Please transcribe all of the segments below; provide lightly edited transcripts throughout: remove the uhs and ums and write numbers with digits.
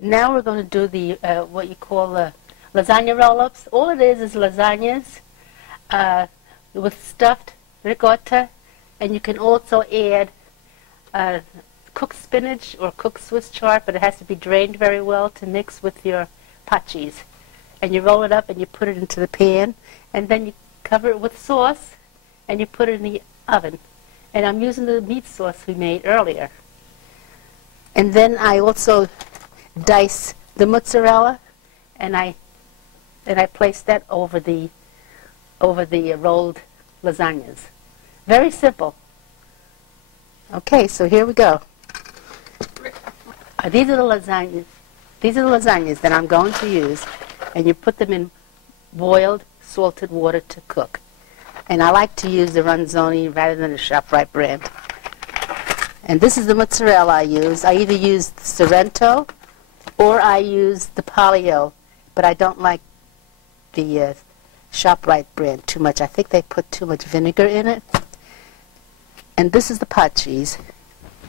Now we're going to do the what you call lasagna roll-ups. All it is lasagnas with stuffed ricotta, and you can also add cooked spinach or cooked Swiss chard, but it has to be drained very well to mix with your pot cheese. And you roll it up and you put it into the pan, and then you cover it with sauce, and you put it in the oven. And I'm using the meat sauce we made earlier. And then I also dice the mozzarella, and I place that over the rolled lasagnas. Very simple. Okay, so here we go. These are the lasagnas. These are the lasagnas that I'm going to use, and you put them in boiled, salted water to cook. And I like to use the Ronzoni rather than the ShopRite brand. And this is the mozzarella I use. I either use the Sorrento or I use the Polio, but I don't like the ShopRite brand too much. I think they put too much vinegar in it. And this is the pot cheese,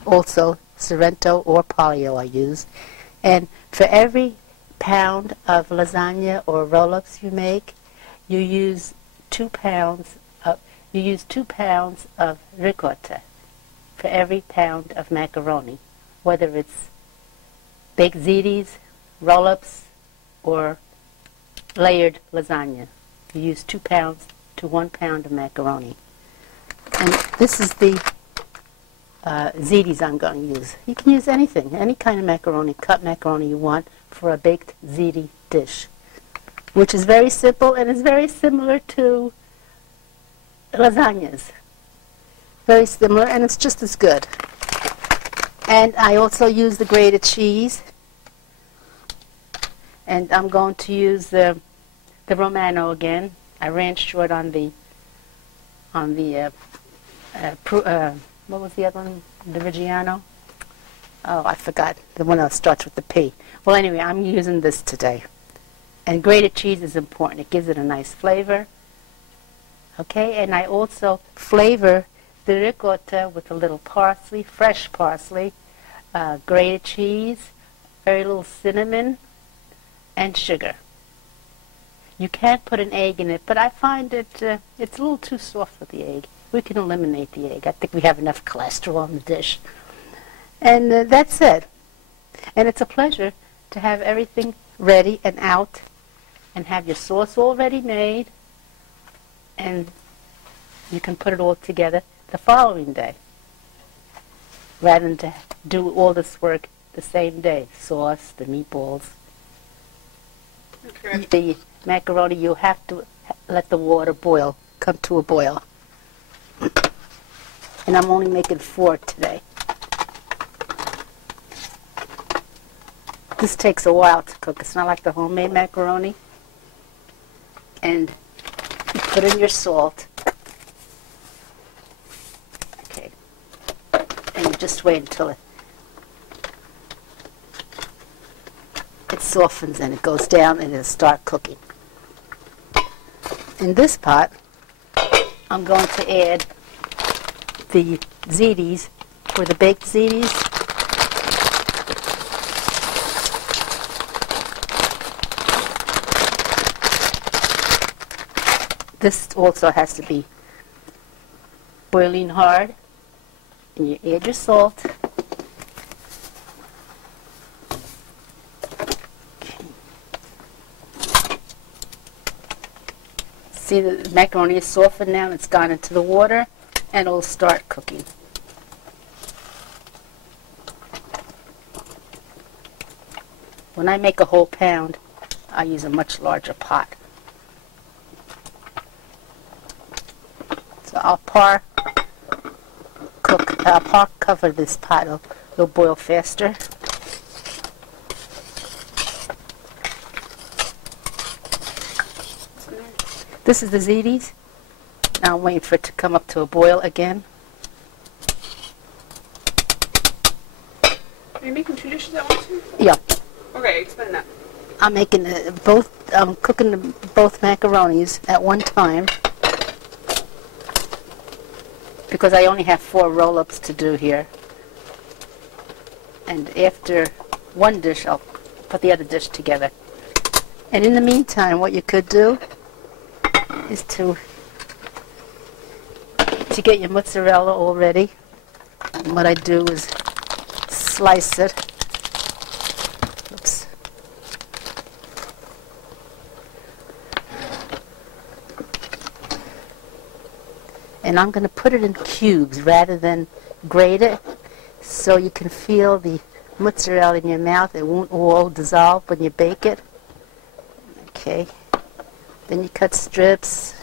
also Sorrento or Polio I use. And for every pound of lasagna or roll-ups you make, you use 2 pounds of ricotta for every pound of macaroni, whether it's baked ziti, roll-ups, or layered lasagna. You use 2 pounds to 1 pound of macaroni. And this is the zitis I'm going to use. You can use anything, any kind of macaroni, cut macaroni you want for a baked ziti dish, which is very simple and is very similar to lasagnas. Very similar, and it's just as good. And I also use the grated cheese, and I'm going to use the Romano again. I ran short on the what was the other one? The Reggiano? Oh, I forgot. The one that starts with the P. Well, anyway, I'm using this today. And grated cheese is important. It gives it a nice flavor. Okay, and I also flavor the ricotta with a little parsley, fresh parsley, grated cheese, very little cinnamon, and sugar. You can't put an egg in it, but I find it's a little too soft with the egg. We can eliminate the egg. I think we have enough cholesterol in the dish. And that's it. And it's a pleasure to have everything ready and out and have your sauce already made, and you can put it all together the following day rather than to do all this work the same day. Sauce, the meatballs. Okay. The macaroni, you have to let the water boil, come to a boil. And I'm only making 4 today. This takes a while to cook. It's not like the homemade macaroni. And you put in your salt. Okay. And you just wait until it softens and it goes down and it'll start cooking. In this pot, I'm going to add the zitis, for the baked zitis. This also has to be boiling hard. And you add your salt. See, the macaroni is softened now. It's gone into the water, and it'll start cooking. When I make a whole pound, I use a much larger pot. So I'll cover this pot. It'll boil faster. This is the zitis. Now I'm waiting for it to come up to a boil again. Are you making 2 dishes at once? Yeah. Okay, explain that. I'm making I'm cooking both macaronis at one time because I only have 4 roll-ups to do here. And after one dish, I'll put the other dish together. And in the meantime, what you could do is to get your mozzarella all ready. And what I do is slice it. Oops. And I'm going to put it in cubes rather than grate it, so you can feel the mozzarella in your mouth. It won't all dissolve when you bake it. Okay. Then you cut strips.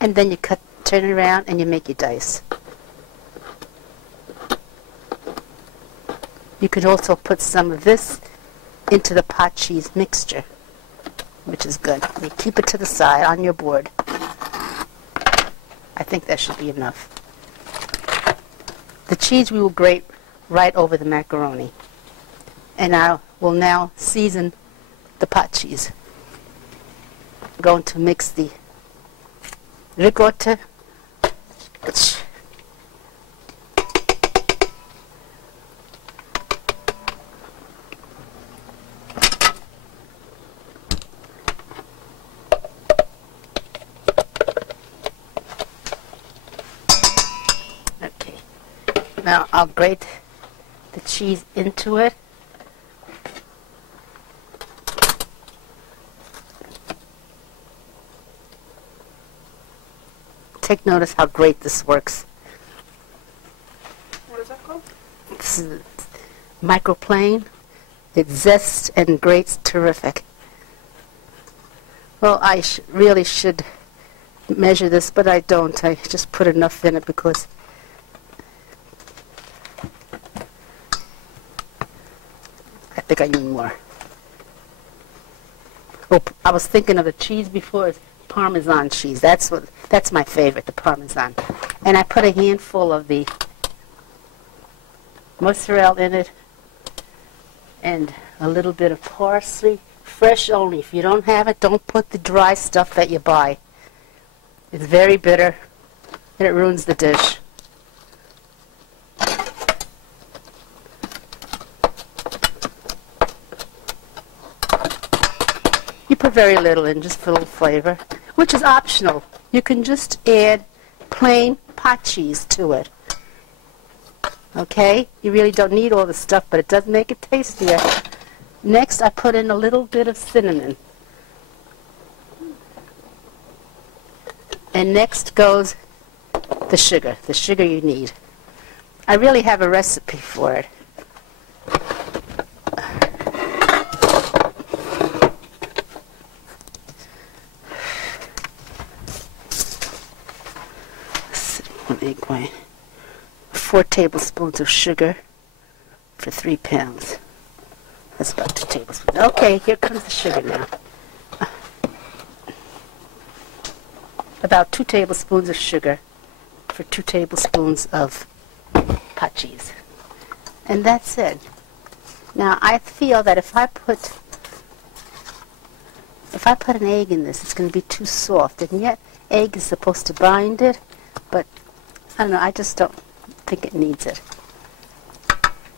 And then you turn it around and you make your dice. You could also put some of this into the pot cheese mixture, which is good. You keep it to the side on your board. I think that should be enough. The cheese we will grate right over the macaroni. And I will now season the pot cheese. I'm going to mix the ricotta. Okay. Now I'll grate the cheese into it. Take notice how great this works. What is that called? This is microplane. It zests and grates terrific. Well, I really should measure this, but I don't. I just put enough in it because I think I need more. Oh, I was thinking of the cheese before. It's Parmesan cheese. That's my favorite, the Parmesan. And I put a handful of the mozzarella in it and a little bit of parsley, fresh only. If you don't have it, don't put the dry stuff that you buy. It's very bitter and it ruins the dish. You put very little in, just for a little flavor, which is optional. You can just add plain pot cheese to it. Okay? You really don't need all the stuff, but it does make it tastier. Next, I put in a little bit of cinnamon. And next goes the sugar you need. I really have a recipe for it. One egg white. 4 tablespoons of sugar for 3 pounds. That's about 2 tablespoons. Okay, here comes the sugar now. About 2 tablespoons of sugar for 2 tablespoons of pot cheese. And that's it. Now I feel that if I put an egg in this, it's going to be too soft. And yet egg is supposed to bind it, but I don't know, I just don't think it needs it.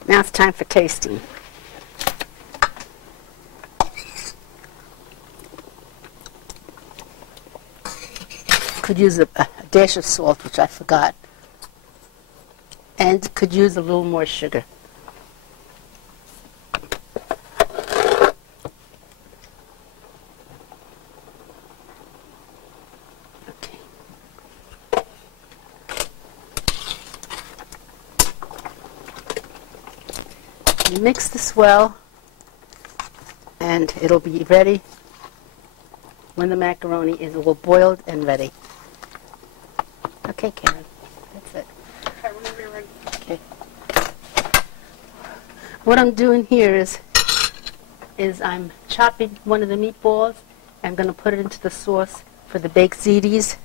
Now it's time for tasting. Could use a dash of salt, which I forgot. And could use a little more sugar. Okay. You mix this well, and it'll be ready when the macaroni is all boiled and ready. Okay, Karen, that's it. Okay, whenever you're ready. Okay. What I'm doing here is I'm chopping one of the meatballs. I'm going to put it into the sauce for the baked ziti.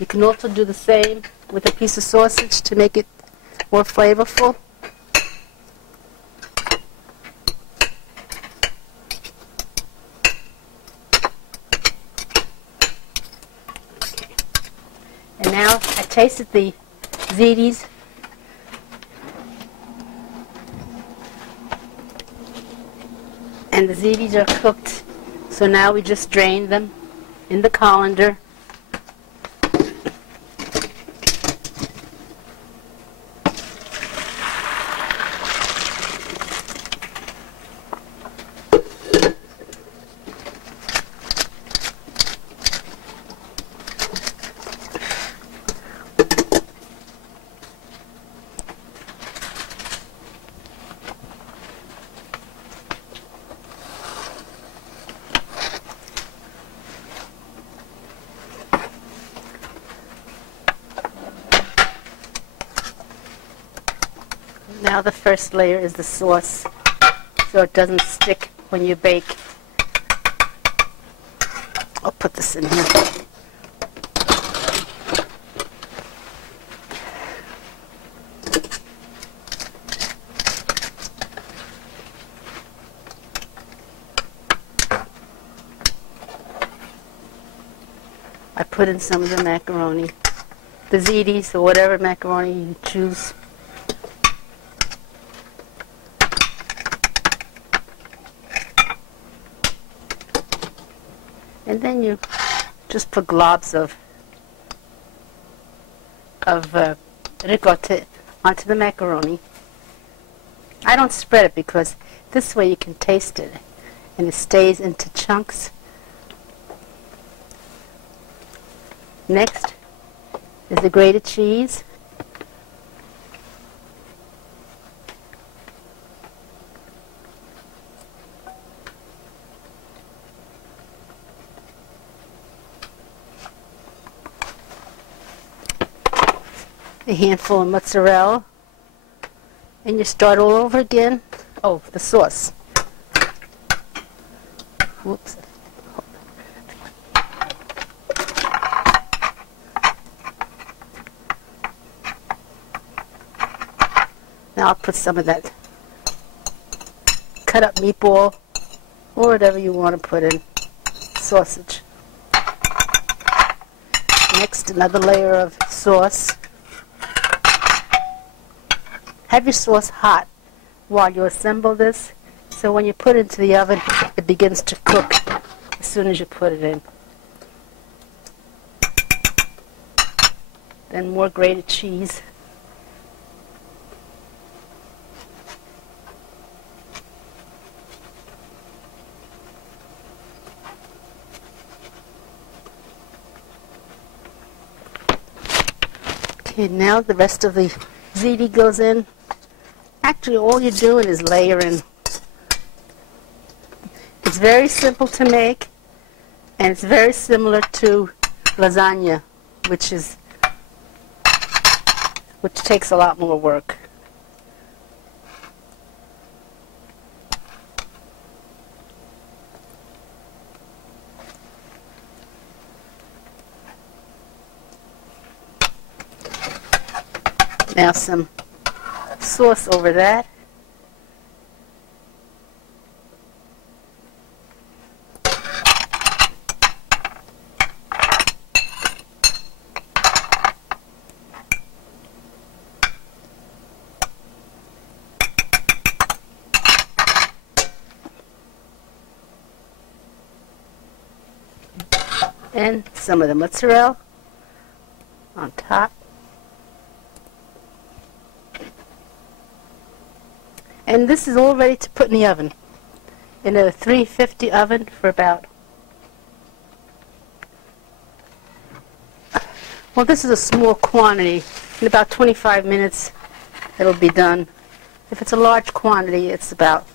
You can also do the same with a piece of sausage to make it more flavorful. And now I tasted the ziti's. And the ziti's are cooked. So now we just drain them in the colander. Now the first layer is the sauce, so it doesn't stick when you bake. I'll put this in here. I put in some of the macaroni, the ziti's or whatever macaroni you choose. And then you just put globs of ricotta onto the macaroni. I don't spread it because this way you can taste it and it stays into chunks. Next is the grated cheese. A handful of mozzarella, and you start all over again. Oh, the sauce. Whoops. Now I'll put some of that cut up meatball or whatever you want to put in, sausage. Next, another layer of sauce. Have your sauce hot while you assemble this, so when you put it into the oven, it begins to cook as soon as you put it in. Then more grated cheese. Okay, now the rest of the ziti goes in. Actually, all you're doing is layering. It's very simple to make, and it's very similar to lasagna, which takes a lot more work. Now some sauce over that. And some of the mozzarella on top. And this is all ready to put in the oven, in a 350 oven for about, well, this is a small quantity. In about 25 minutes it'll be done. If it's a large quantity, it's about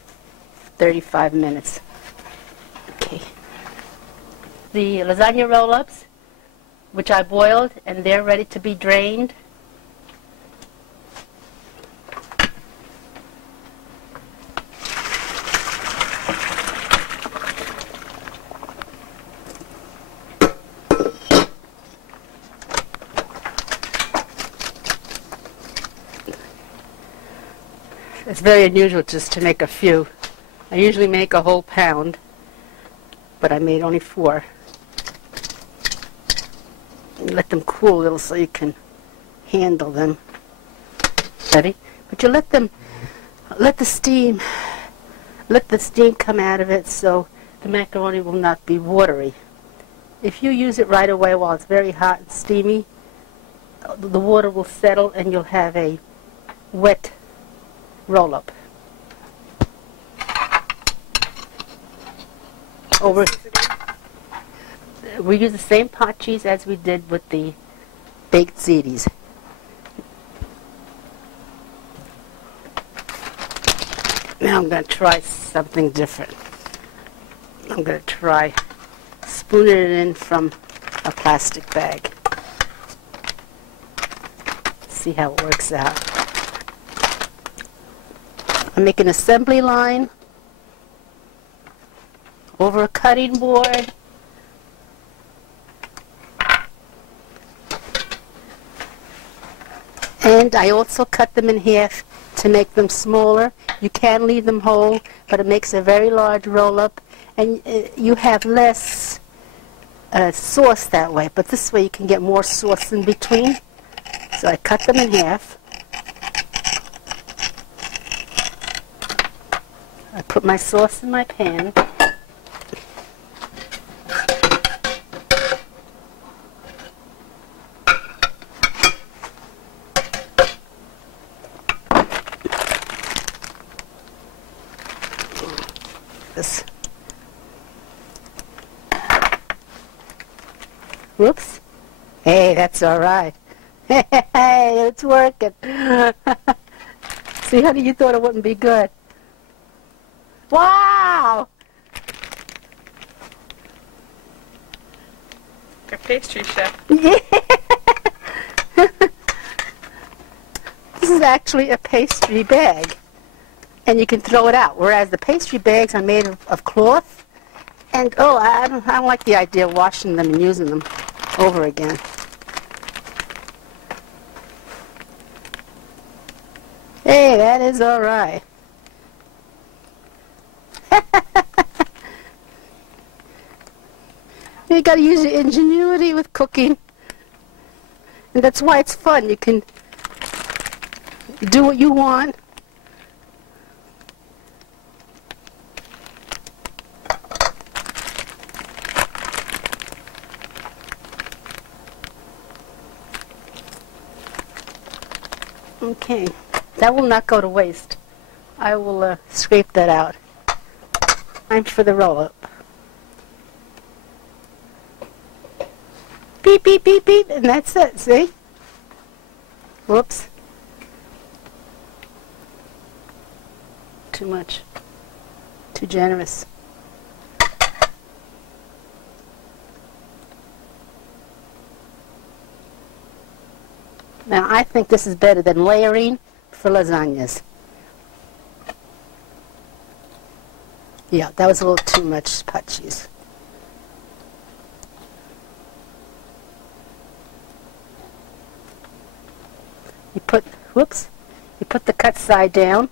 35 minutes. Okay. The lasagna roll-ups, which I boiled, and they're ready to be drained. It's very unusual just to make a few. I usually make a whole pound, but I made only 4. Let them cool a little so you can handle them. Ready? But you let the steam come out of it so the macaroni will not be watery. If you use it right away while it's very hot and steamy, the water will settle and you'll have a wet roll-up. We use the same pot cheese as we did with the baked ziti. Now I'm going to try something different. I'm going to try spooning it in from a plastic bag. See how it works out. I make an assembly line over a cutting board. And I also cut them in half to make them smaller. You can leave them whole, but it makes a very large roll-up, and you have less sauce that way. But this way you can get more sauce in between. So I cut them in half. I put my sauce in my pan. This. Whoops. Hey, that's all right. Hey, it's working. See, honey, you thought it wouldn't be good. Wow! You're a pastry chef. Yeah. This is actually a pastry bag, and you can throw it out. Whereas the pastry bags are made of cloth, and oh, I don't like the idea of washing them and using them over again. Hey, that is all right. You got to use your ingenuity with cooking, and that's why it's fun. You can do what you want. Okay, that will not go to waste. I will scrape that out. Time for the roll-up. Beep, beep, beep, beep, and that's it, see? Whoops. Too much. Too generous. Now, I think this is better than layering for lasagnas. Yeah, that was a little too much pot cheese. You put the cut side down.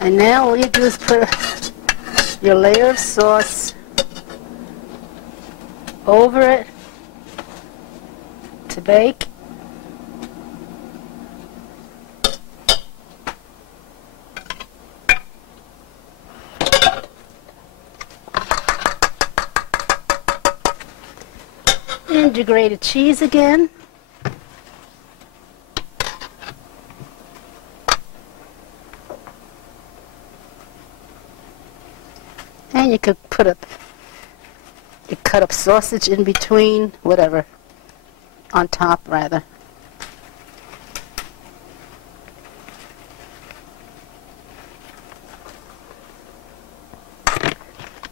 And now all you do is put your layer of sauce over it to bake. And your grated cheese again. And you could cut up sausage in between, whatever, on top rather.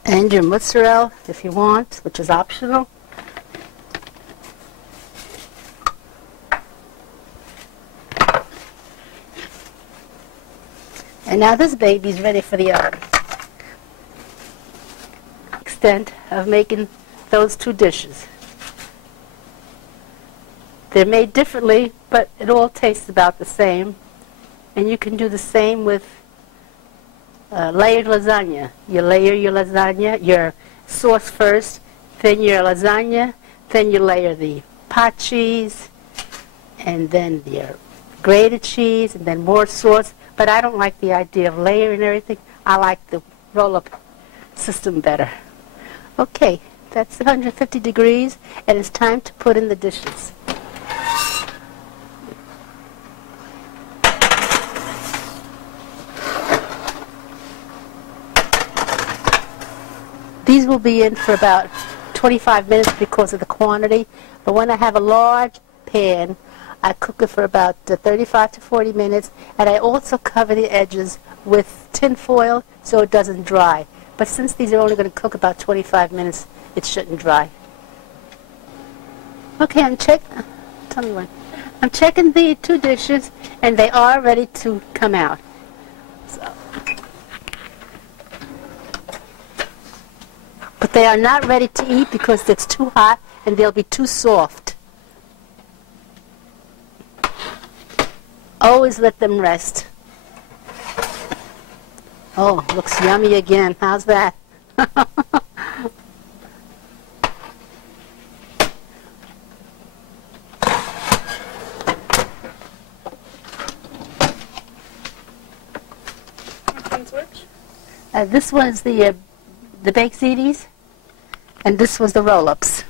And your mozzarella, if you want, which is optional. And now this baby's ready for the oven. Extent of making those two dishes. They're made differently, but it all tastes about the same. And you can do the same with layered lasagna. You layer your lasagna, your sauce first, then your lasagna, then you layer the pot cheese, and then your grated cheese, and then more sauce. But I don't like the idea of layering everything. I like the roll-up system better. Okay, that's 150 degrees, and it's time to put in the dishes. These will be in for about 25 minutes because of the quantity, but when I have a large pan, I cook it for about 35 to 40 minutes, and I also cover the edges with tin foil so it doesn't dry. But since these are only going to cook about 25 minutes, it shouldn't dry. Okay, I'm checking the 2 dishes, and they are ready to come out. So. But they are not ready to eat because it's too hot and they'll be too soft. Always let them rest. Oh, looks yummy again. How's that? This was the baked ziti, and this was the roll-ups.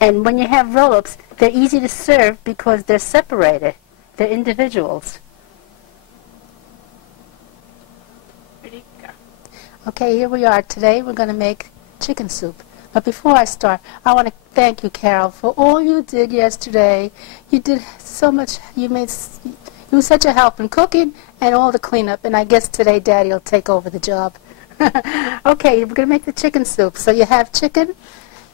And when you have roll-ups, they're easy to serve because they're separated. They're individuals. Okay, here we are. Today we're going to make chicken soup. But before I start, I want to thank you, Carol, for all you did yesterday. You did so much. You were such a help in cooking and all the cleanup. And I guess today Daddy will take over the job. Okay, we're going to make the chicken soup. So you have chicken,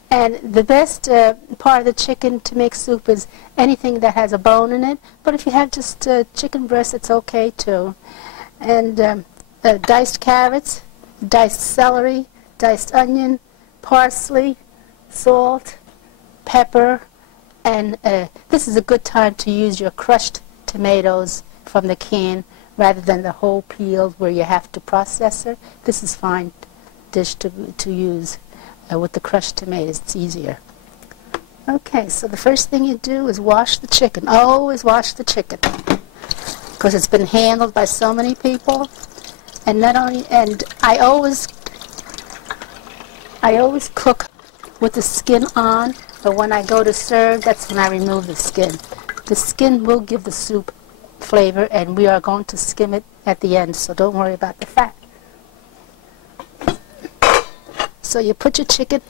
and the best part of the chicken to make soup is anything that has a bone in it. But if you have just chicken breast, it's okay too. And diced carrots, diced celery, diced onion, parsley, salt, pepper, and this is a good time to use your crushed tomatoes from the can rather than the whole peeled where you have to process it. This is fine dish to use with the crushed tomatoes. It's easier. Okay, so the first thing you do is wash the chicken. Always wash the chicken because it's been handled by so many people. And I always cook with the skin on, but when I go to serve, that's when I remove the skin. The skin will give the soup flavor, and we are going to skim it at the end, so don't worry about the fat. So you put your chicken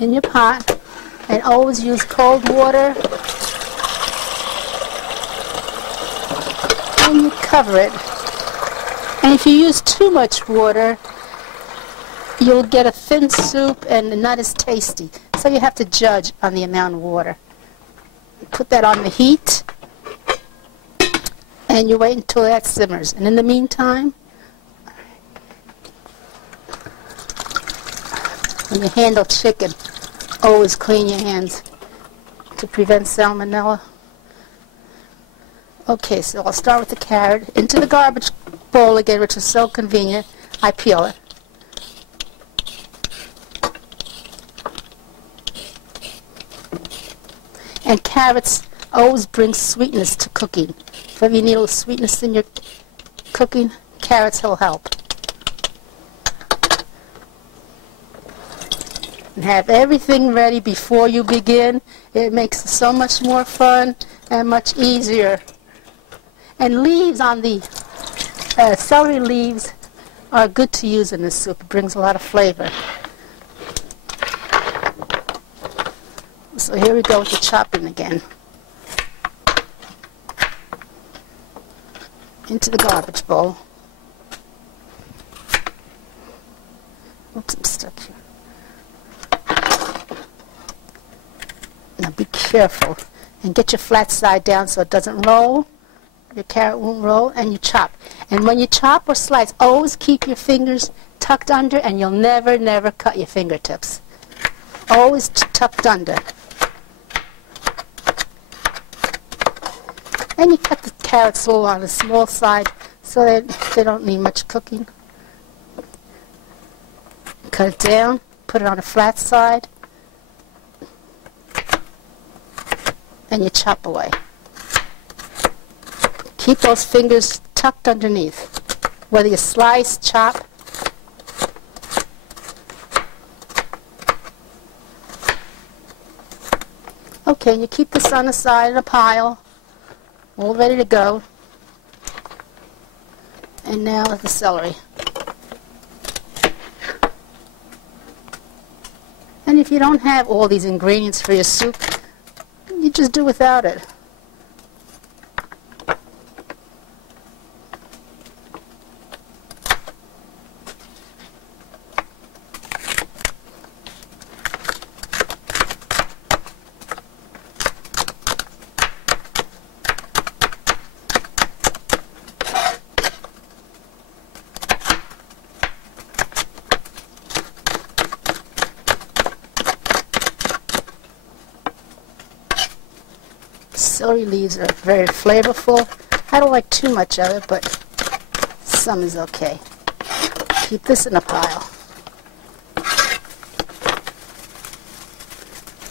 in your pot, and always use cold water, and you cover it. And if you use too much water, you'll get a thin soup and not as tasty. So you have to judge on the amount of water. Put that on the heat, and you wait until that simmers. And in the meantime, when you handle chicken, always clean your hands to prevent salmonella. Okay, so I'll start with the carrot. Into the garbage bowl again, which is so convenient. I peel it. And carrots always bring sweetness to cooking. If you need a little sweetness in your cooking, carrots will help. And have everything ready before you begin. It makes it so much more fun and much easier. And leaves on the celery leaves are good to use in this soup. It brings a lot of flavor. So here we go with the chopping again. Into the garbage bowl. Oops, I'm stuck here. Now be careful and get your flat side down so it doesn't roll. Your carrot won't roll, and you chop. And when you chop or slice, always keep your fingers tucked under, and you'll never, never cut your fingertips. Always tucked under. And you cut the carrots all on the small side so they don't need much cooking. Cut it down, put it on a flat side, and you chop away. Keep those fingers tucked underneath, whether you slice, chop. Okay, and you keep this on the side in a pile, all ready to go. And now the celery. And if you don't have all these ingredients for your soup, you just do without it. Celery leaves are very flavorful. I don't like too much of it, but some is okay. Keep this in a pile.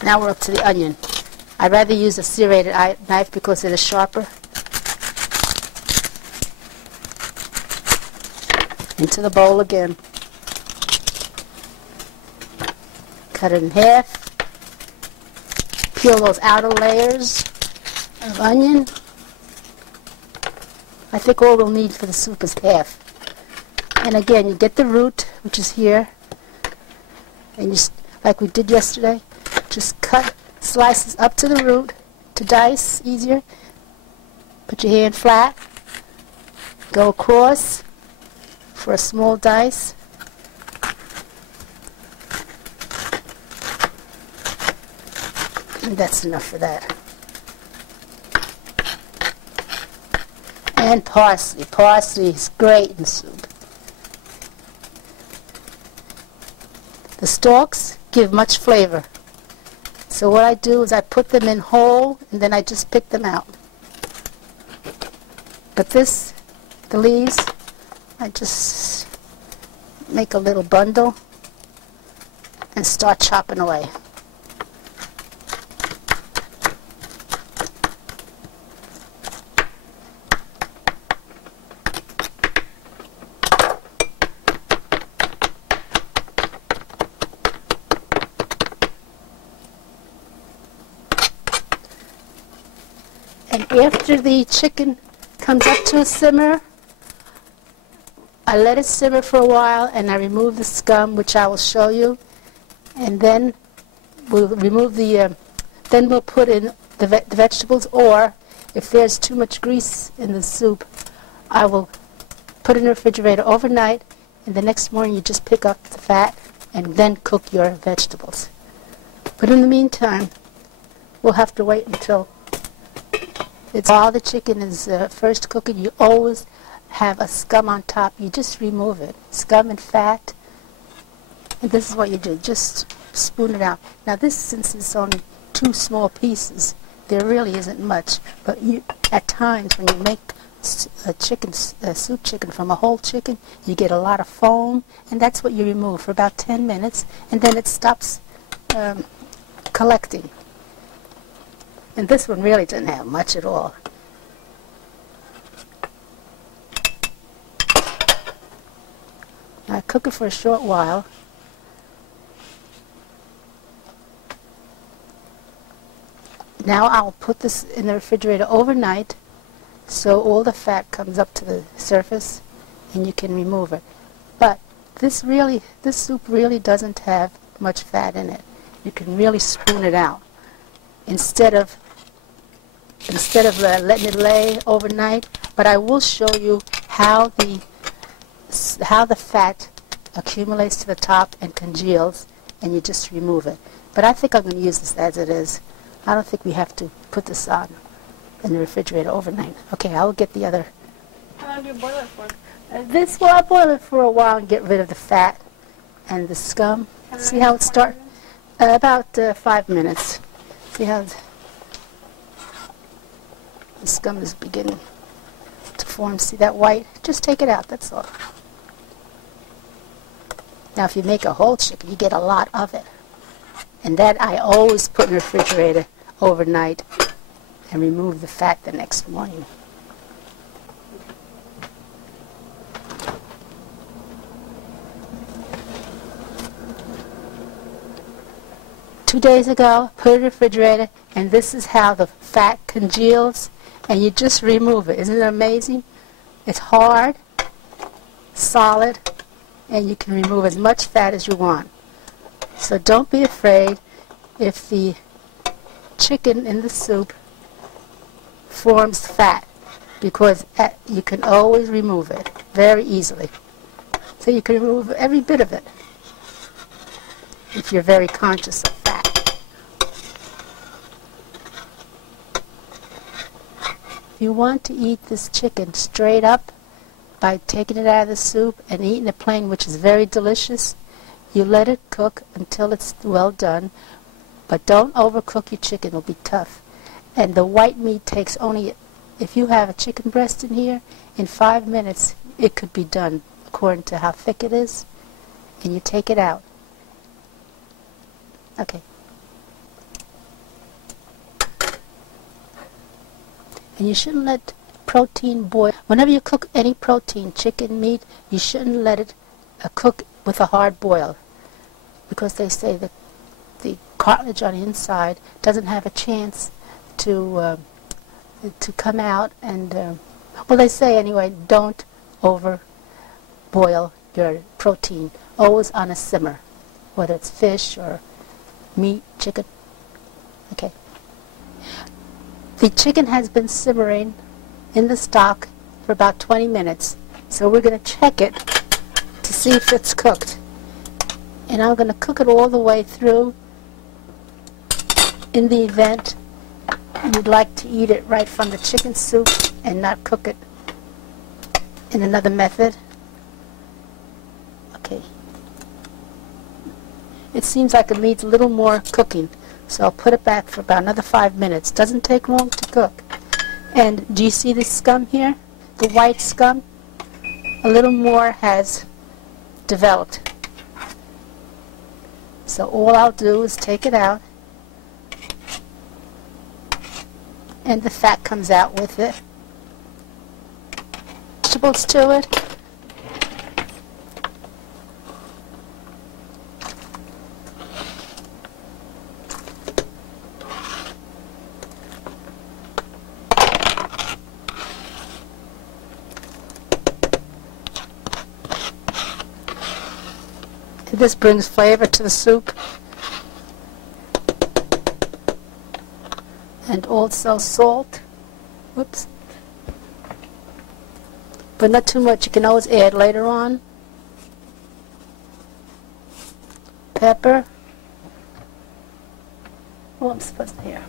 Now we're up to the onion. I'd rather use a serrated knife because it is sharper. Into the bowl again. Cut it in half. Peel those outer layers of onion. I think all we'll need for the soup is half. And again, you get the root, which is here, and you, like we did yesterday, just cut slices up to the root to dice easier. Put your hand flat, go across for a small dice. And that's enough for that. And parsley. Parsley is great in soup. The stalks give much flavor. So what I do is I put them in whole and then I just pick them out. But this, the leaves, I just make a little bundle and start chopping away. And after the chicken comes up to a simmer, I let it simmer for a while and I remove the scum, which I will show you. And then we'll remove the, then we'll put in the vegetables, or if there's too much grease in the soup, I will put it in the refrigerator overnight, and the next morning you just pick up the fat and then cook your vegetables. But in the meantime, we'll have to wait until while the chicken is first cooking. You always have a scum on top. You just remove it. Scum and fat. And this is what you do. Just spoon it out. Now this, since it's only 2 small pieces, there really isn't much. But you, at times when you make soup chicken from a whole chicken, you get a lot of foam, and that's what you remove for about 10 minutes, and then it stops collecting. And this one really didn't have much at all. Now I cook it for a short while. Now I'll put this in the refrigerator overnight so all the fat comes up to the surface and you can remove it. But this soup really doesn't have much fat in it. You can really spoon it out. Instead of letting it lay overnight, but I will show you how the fat accumulates to the top and congeals, and you just remove it. But I think I'm going to use this as it is. I don't think we have to put this on in the refrigerator overnight. Okay, I'll get the other. How long do you boil it for? I'll boil it for a while and get rid of the fat and the scum. See how it starts? About 5 minutes. See how the scum is beginning to forms. See that white? Just take it out, that's all. Now if you make a whole chicken, you get a lot of it. And that I always put in the refrigerator overnight and remove the fat the next morning. Two days ago, put it in the refrigerator, and this is how the fat congeals, and you just remove it. Isn't it amazing? It's hard, solid, and you can remove as much fat as you want. So don't be afraid if the chicken in the soup forms fat, because you can always remove it very easily. So you can remove every bit of it if you're very conscious of fat. If you want to eat this chicken straight up by taking it out of the soup and eating it plain, which is very delicious, you let it cook until it's well done, but don't overcook your chicken, it'll be tough. And the white meat takes only, if you have a chicken breast in here, in 5 minutes it could be done according to how thick it is, and you take it out. Okay. And you shouldn't let protein boil. Whenever you cook any protein, chicken, meat, you shouldn't let it cook with a hard boil, because they say that the cartilage on the inside doesn't have a chance to come out. And well, they say anyway, don't over boil your protein. Always on a simmer, whether it's fish or meat, chicken. Okay. The chicken has been simmering in the stock for about 20 minutes, so we're going to check it to see if it's cooked. And I'm going to cook it all the way through. In the event you'd like to eat it right from the chicken soup and not cook it in another method. Okay. It seems like it needs a little more cooking, so I'll put it back for about another 5 minutes. Doesn't take long to cook. And do you see the scum here? The white scum? A little more has developed. So all I'll do is take it out, and the fat comes out with it. Vegetables to it. This brings flavor to the soup, and also salt. Whoops. But not too much. You can always add later on. Pepper. Oh, I'm supposed to here.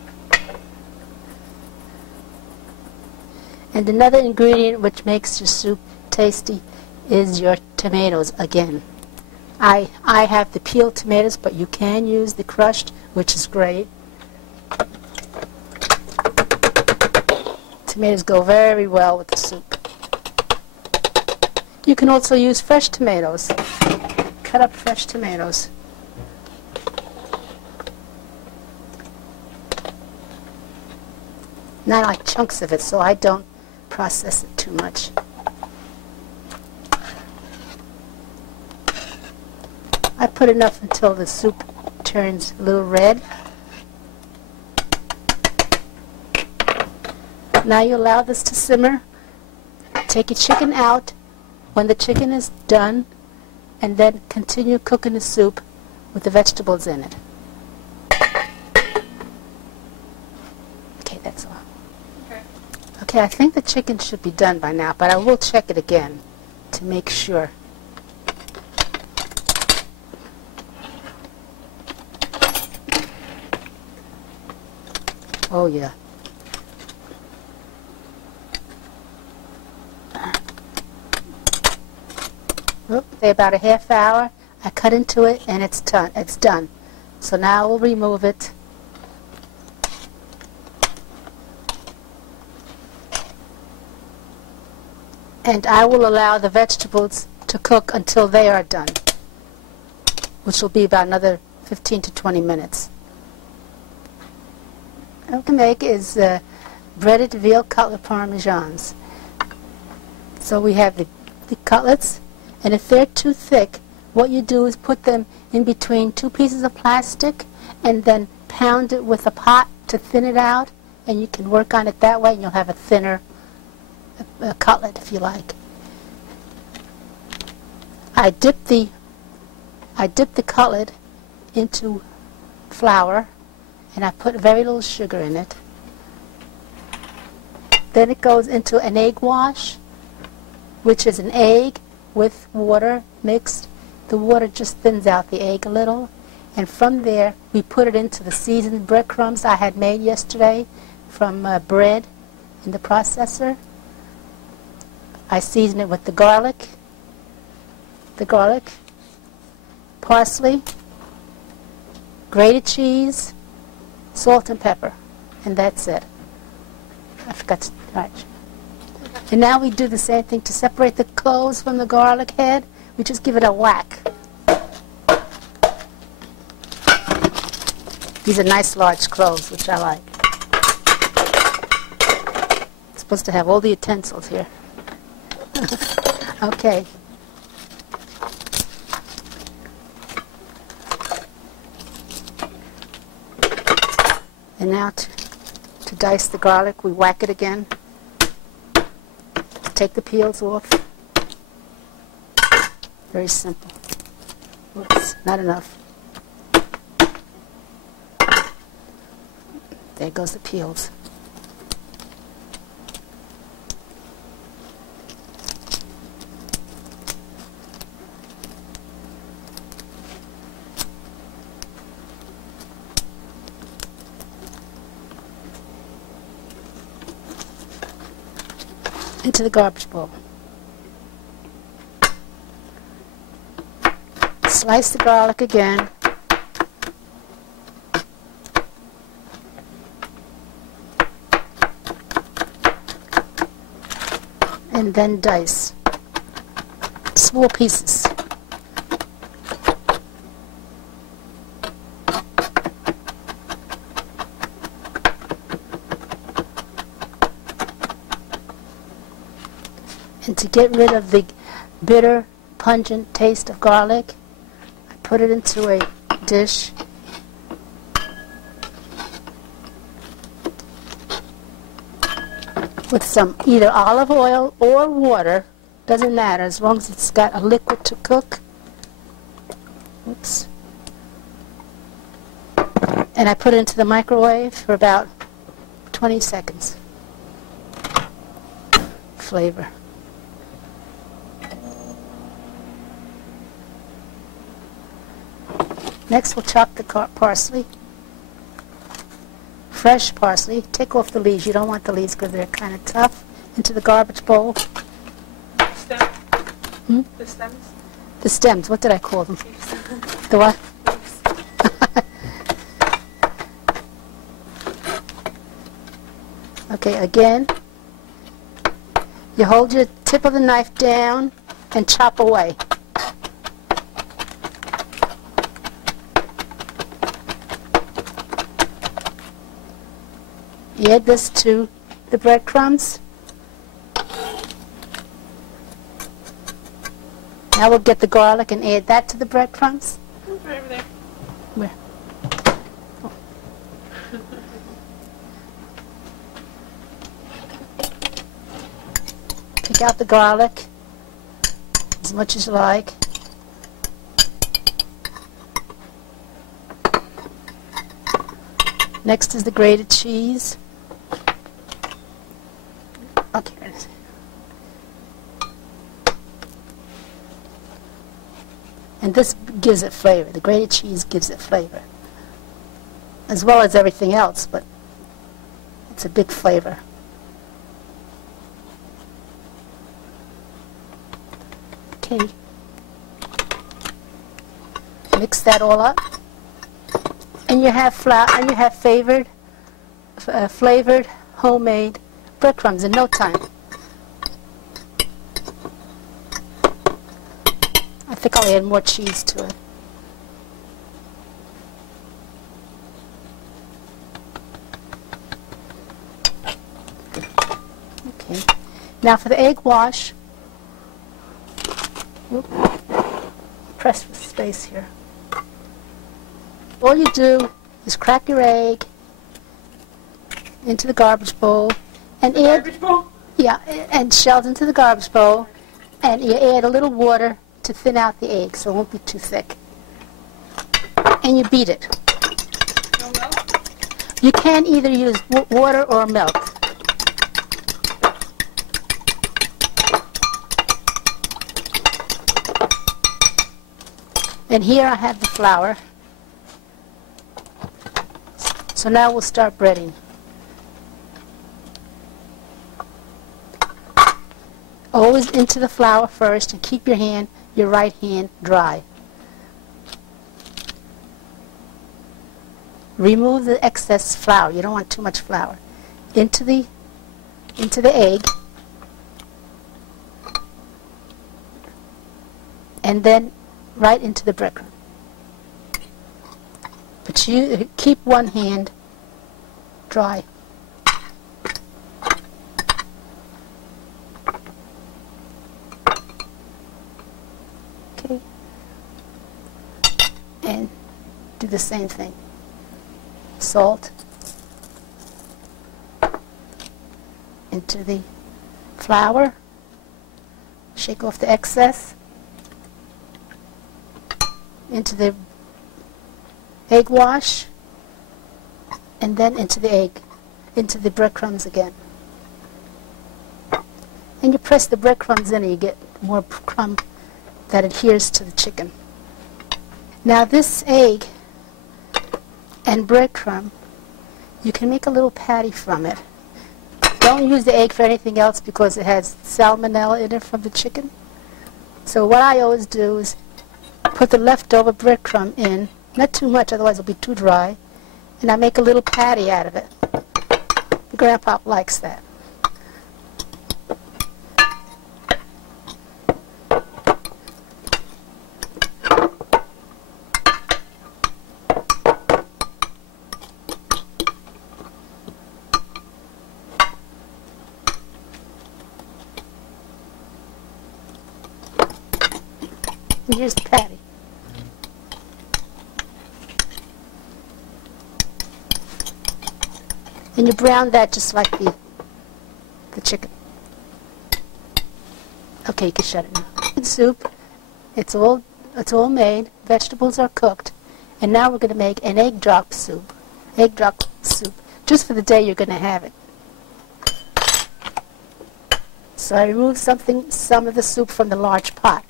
And another ingredient which makes your soup tasty is your tomatoes again. I have the peeled tomatoes, but you can use the crushed, which is great. Tomatoes go very well with the soup. You can also use fresh tomatoes. Cut up fresh tomatoes. Not like chunks of it, so I don't process it too much. I put enough until the soup turns a little red. Now you allow this to simmer. Take your chicken out when the chicken is done, and then continue cooking the soup with the vegetables in it. Okay, that's all. Okay, I think the chicken should be done by now, but I will check it again to make sure. Oh, yeah. Say about a half hour. I cut into it and it's done. It's done. So now we'll remove it. And I will allow the vegetables to cook until they are done, which will be about another 15 to 20 minutes. What we can make is breaded veal cutlet parmesans. So we have the cutlets, and if they're too thick, what you do is put them in between two pieces of plastic and then pound it with a pot to thin it out, and you can work on it that way and you'll have a thinner cutlet if you like. I dip the cutlet into flour, and I put very little sugar in it. Then it goes into an egg wash, which is an egg with water mixed. The water just thins out the egg a little. And from there, we put it into the seasoned breadcrumbs I had made yesterday from bread in the processor. I season it with the garlic, parsley, grated cheese, salt and pepper, and that's it. I forgot to, right. And now we do the same thing to separate the cloves from the garlic head. We just give it a whack. These are nice large cloves, which I like. It's supposed to have all the utensils here. Okay. And now to dice the garlic, we whack it again. Take the peels off. Very simple. Oops, not enough. There goes the peels. Into the garbage bowl. Slice the garlic again. And then dice small pieces. And to get rid of the bitter, pungent taste of garlic, I put it into a dish. With some either olive oil or water, doesn't matter as long as it's got a liquid to cook. Oops. And I put it into the microwave for about 20 seconds. Flavor. Next we'll chop the parsley. Fresh parsley. Take off the leaves. You don't want the leaves because they're kind of tough. Into the garbage bowl. Stem. Hmm? The stems. The stems. What did I call them? The what? Okay, again. You hold your tip of the knife down and chop away. You add this to the breadcrumbs. Now we'll get the garlic and add that to the breadcrumbs. Right over there. Where? Oh. Pick out the garlic as much as you like. Next is the grated cheese. Okay, there it is. And this gives it flavor. The grated cheese gives it flavor, as well as everything else, but it's a big flavor. Okay. Mix that all up. And you have flour, and you have flavored homemade breadcrumbs in no time. think I'll add more cheese to it. Okay. Now for the egg wash, whoop, press for space here. All you do is crack your egg into the garbage bowl and add, Garbage bowl? yeah, and shells into the garbage bowl, and you add a little water to thin out the egg so it won't be too thick. And you beat it. No milk? You can either use water or milk. And here I have the flour. So now we'll start breading. Always into the flour first and keep your right hand dry. Remove the excess flour. You don't want too much flour. Into the egg. And then right into the breadcrumb. But you keep one hand dry. Okay. And do the same thing. Salt into the flour. Shake off the excess. Into the egg wash, and then into the breadcrumbs again. And you press the breadcrumbs in and you get more crumb that adheres to the chicken. Now this egg and breadcrumb, you can make a little patty from it. Don't use the egg for anything else because it has salmonella in it from the chicken. So what I always do is put the leftover breadcrumb in, not too much, otherwise it'll be too dry, and I make a little patty out of it. Grandpa likes that. And here's the patty. And you brown that just like the chicken. Okay, you can shut it now. Soup, it's all made. Vegetables are cooked, and now we're going to make an egg drop soup. Egg drop soup, just for the day you're going to have it. So I removed some of the soup from the large pot.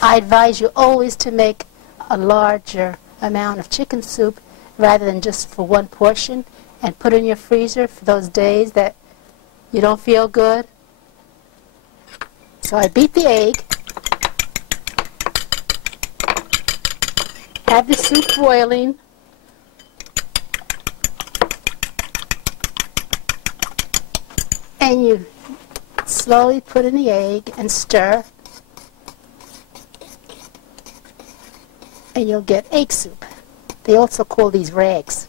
I advise you always to make a larger amount of chicken soup rather than just for one portion, and put it in your freezer for those days that you don't feel good. So I beat the egg, have the soup boiling, and you slowly put in the egg and stir, and you'll get egg soup. They also call these rags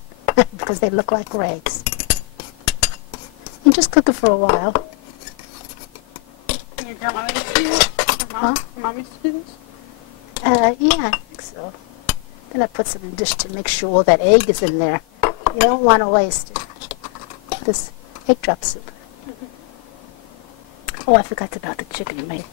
because they look like rags. And just cook it for a while. Your grandma used to do this? Your mom? Huh? Your mom used to do this? Yeah, I think so. Then I put some in the dish to make sure that egg is in there. You don't want to waste it. This egg drop soup. Oh, I forgot about the chicken you made.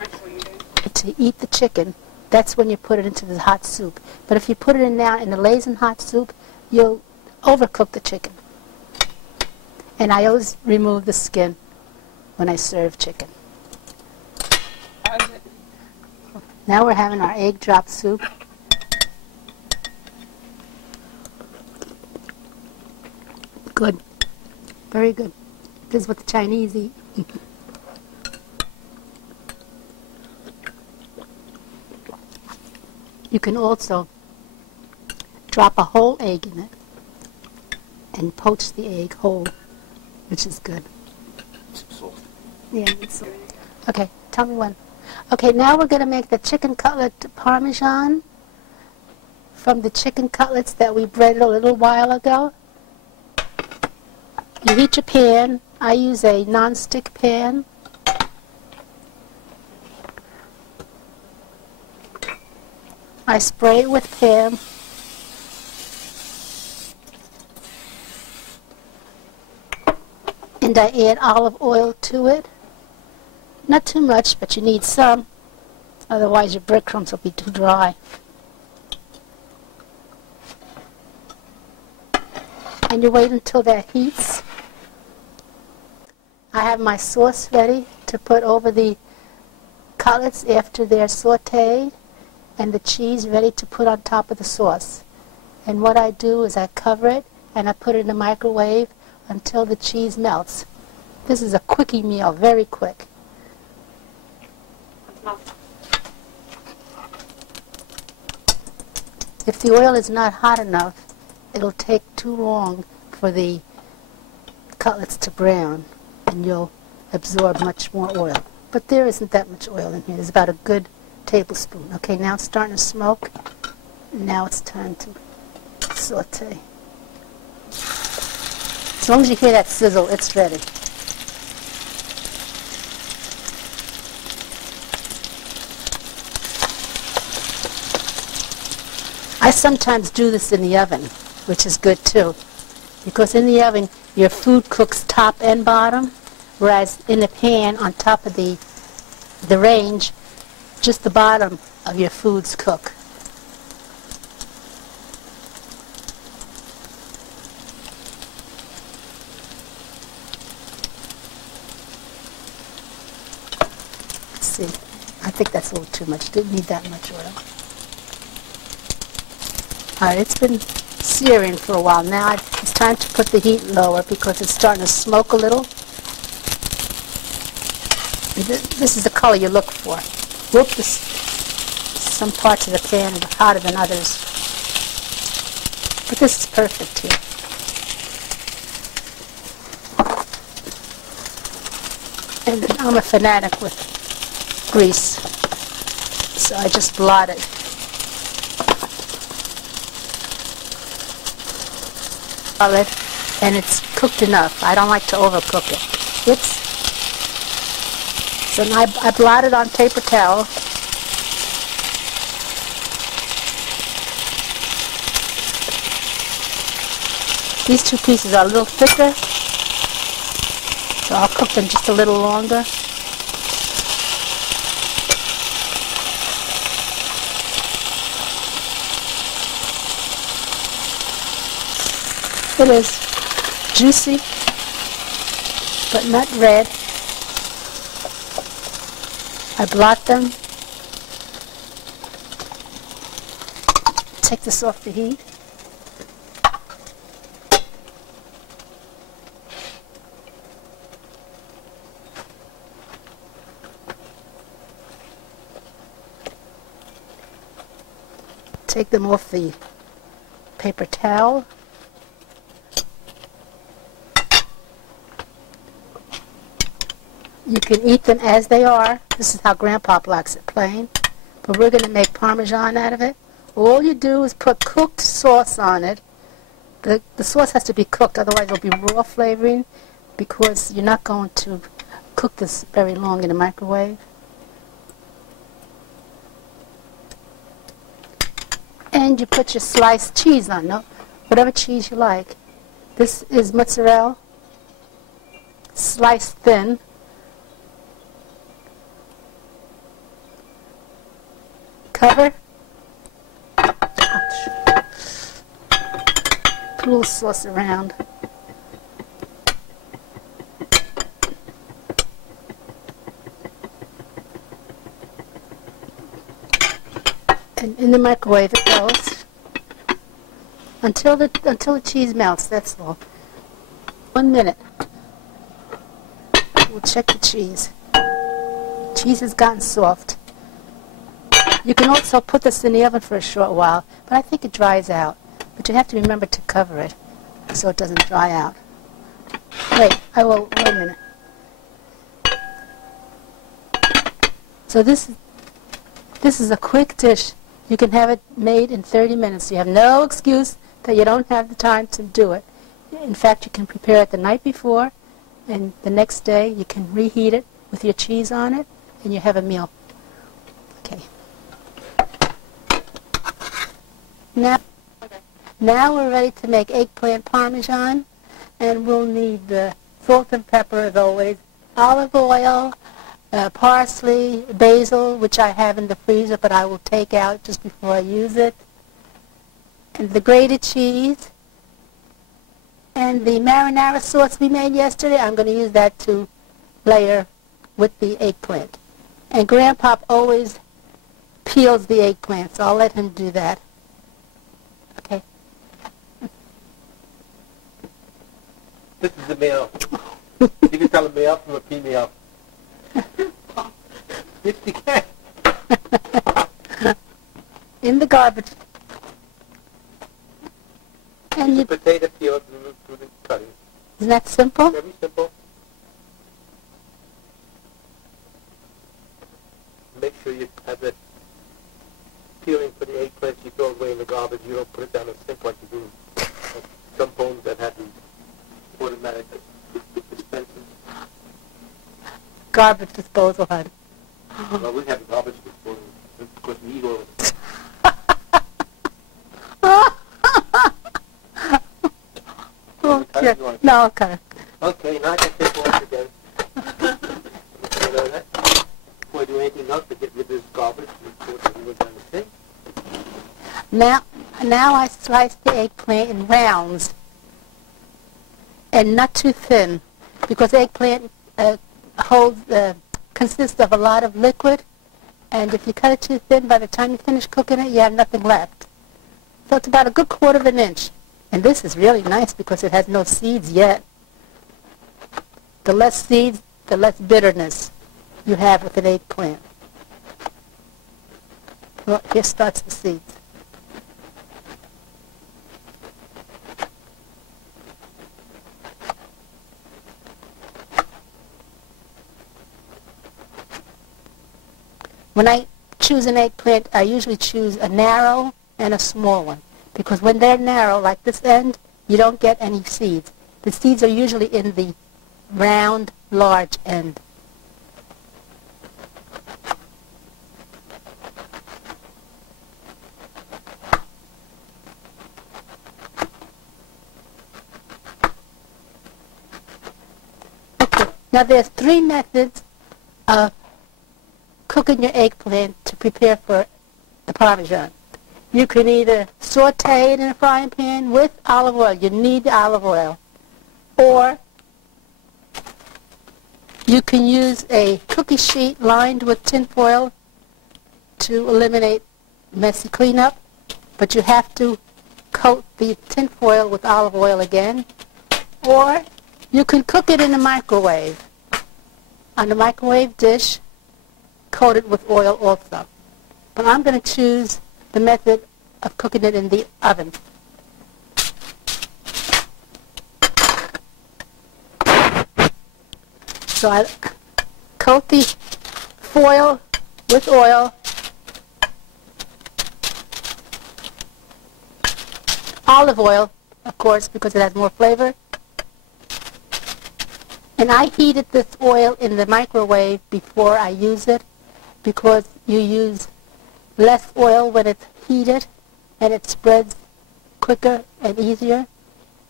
Actually, you did. To eat the chicken, that's when you put it into the hot soup. But if you put it in now in the blazing hot soup, you'll overcook the chicken. And I always remove the skin when I serve chicken. How is it? Now we're having our egg drop soup. Good. Very good. This is what the Chinese eat. You can also drop a whole egg in it and poach the egg whole, which is good. Some salt. Yeah, it's, okay, tell me when. Okay, now we're going to make the chicken cutlet parmesan from the chicken cutlets that we breaded a little while ago. You heat your pan. I use a non-stick pan. I spray it with Pam. And I add olive oil to it. Not too much, but you need some. Otherwise your breadcrumbs will be too dry. And you wait until that heats. I have my sauce ready to put over the cutlets after they're sauteed, and the cheese ready to put on top of the sauce. And what I do is I cover it and I put it in the microwave until the cheese melts. This is a quickie meal, very quick. If the oil is not hot enough, it'll take too long for the cutlets to brown, and you'll absorb much more oil. But there isn't that much oil in here. There's about a good tablespoon. Okay, now it's starting to smoke. Now it's time to saute. As long as you hear that sizzle, it's ready. I sometimes do this in the oven, which is good too, because in the oven your food cooks top and bottom, whereas in the pan on top of the range, just the bottom of your foods cook. Let's see, I think that's a little too much. Didn't need that much oil. All right, it's been searing for a while. Now it's time to put the heat lower because it's starting to smoke a little. This is the color you look for. Whoop, some parts of the pan are hotter than others. But this is perfect here. And I'm a fanatic with grease, so I just blot it. And it's cooked enough. I don't like to overcook it. So now I blot it on paper towel. These two pieces are a little thicker, so I'll cook them just a little longer. It is juicy, but not red. I blot them. Take this off the heat. Take them off the paper towel. You can eat them as they are. This is how Grandpa likes it, plain. But we're going to make Parmesan out of it. All you do is put cooked sauce on it. The sauce has to be cooked, otherwise it'll be raw flavoring, because you're not going to cook this very long in the microwave. And you put your sliced cheese on, whatever cheese you like. This is mozzarella, sliced thin. Cover. Ouch. Put a little sauce around. And in the microwave it goes until the cheese melts. That's all. 1 minute. We'll check the cheese. Cheese has gotten soft. You can also put this in the oven for a short while, but I think it dries out. But you have to remember to cover it so it doesn't dry out. Wait a minute. So this is a quick dish. You can have it made in 30 minutes. You have no excuse that you don't have the time to do it. In fact, you can prepare it the night before, and the next day you can reheat it with your cheese on it, and you have a meal. Okay. Now we're ready to make eggplant parmesan, and we'll need the salt and pepper as always, olive oil, parsley, basil, which I have in the freezer, but I will take out just before I use it, and the grated cheese, and the marinara sauce we made yesterday. I'm going to use that to layer with the eggplant. And Grandpa always peels the eggplant, so I'll let him do that. Okay. This is the meal. You can tell a meal from a female. Yes, you can. In the garbage. And you, Potato peeled through the cutting. isn't that simple? Very simple. Make sure you have that peeling for the eggplant you throw away in the garbage. You don't put it down the sink like you do at some homes that have the automatic dispensers. Garbage disposal, honey. Well, we have garbage disposal because we eat all of it. Okay. No, okay. Okay, now I can take off again. You know that? Before I do anything else to get rid of this garbage, we put it down the sink. Now I slice the eggplant in rounds, and not too thin, because eggplant consists of a lot of liquid, and if you cut it too thin, by the time you finish cooking it, you have nothing left. So it's about a good 1/4 of an inch. And this is really nice because it has no seeds yet. The less seeds, the less bitterness you have with an eggplant. Well, here starts the seeds. When I choose an eggplant, I usually choose a narrow and a small one. Because when they're narrow, like this end, you don't get any seeds. The seeds are usually in the round, large end. Okay, now there's 3 methods of cooking your eggplant to prepare for the Parmesan. You can either saute it in a frying pan with olive oil. You need the olive oil. Or you can use a cookie sheet lined with tin foil to eliminate messy cleanup. But you have to coat the tin foil with olive oil again. Or you can cook it in the microwave. On the microwave dish, coat it with oil also. But I'm going to choose the method of cooking it in the oven. So I coat the foil with oil, olive oil, of course, because it has more flavor. And I heated this oil in the microwave before I use it, because you use less oil when it's heated, and it spreads quicker and easier.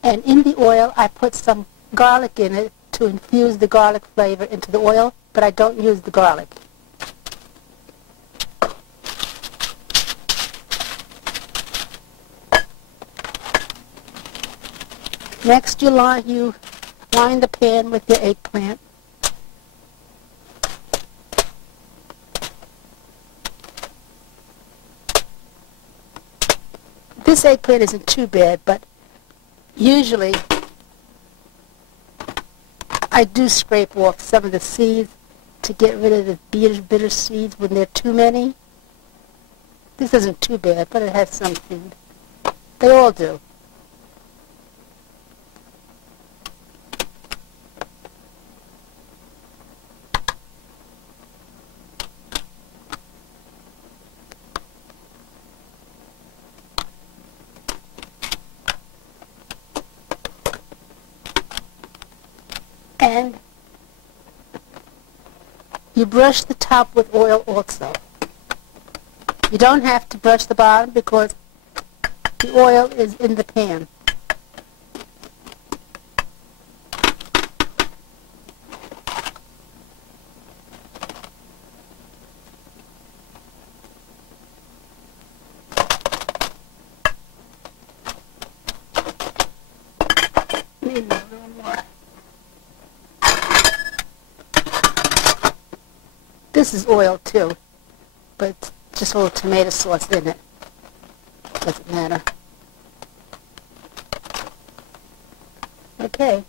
And in the oil, I put some garlic in it to infuse the garlic flavor into the oil, but I don't use the garlic. Next, you line the pan with your eggplant. This eggplant isn't too bad, but usually I do scrape off some of the seeds to get rid of the bitter seeds when there are too many. This isn't too bad, but it has some seed. They all do. And you brush the top with oil also. You don't have to brush the bottom because the oil is in the pan. Maybe a little more. This is oil too, but just a little tomato sauce in it. Doesn't matter. Okay.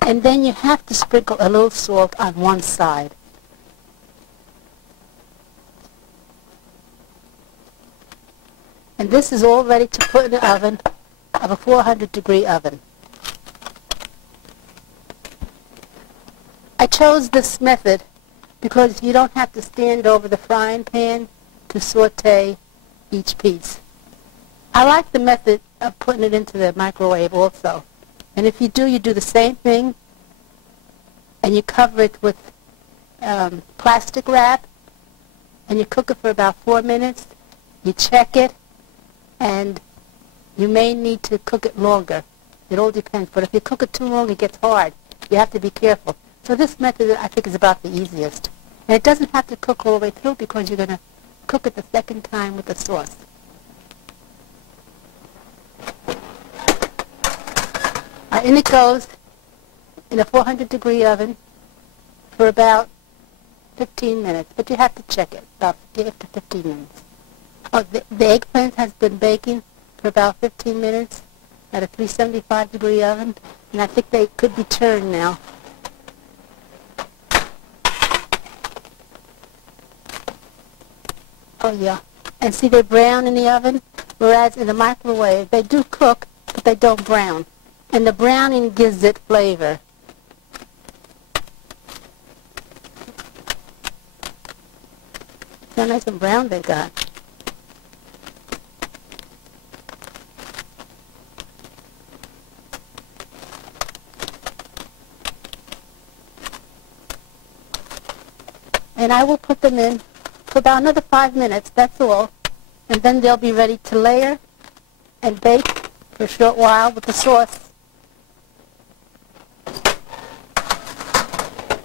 And then you have to sprinkle a little salt on one side. And this is all ready to put in the oven of a 400-degree oven. I chose this method because you don't have to stand over the frying pan to saute each piece. I like the method of putting it into the microwave also. And if you do, you do the same thing, and you cover it with plastic wrap, and you cook it for about 4 minutes. You check it, and you may need to cook it longer. It all depends. But if you cook it too long, it gets hard. You have to be careful. So this method, I think, is about the easiest. And it doesn't have to cook all the way through because you're going to cook it the second time with the sauce. In it goes in a 400-degree oven for about 15 minutes. But you have to check it about after 15 minutes. Oh, the eggplant has been baking for about 15 minutes at a 375-degree oven. And I think they could be turned now. Oh, yeah. And see, they brown in the oven, whereas in the microwave, they do cook, but they don't brown. And the browning gives it flavor. So nice and brown they got. And I will put them in for about another 5 minutes, that's all. And then they'll be ready to layer and bake for a short while with the sauce.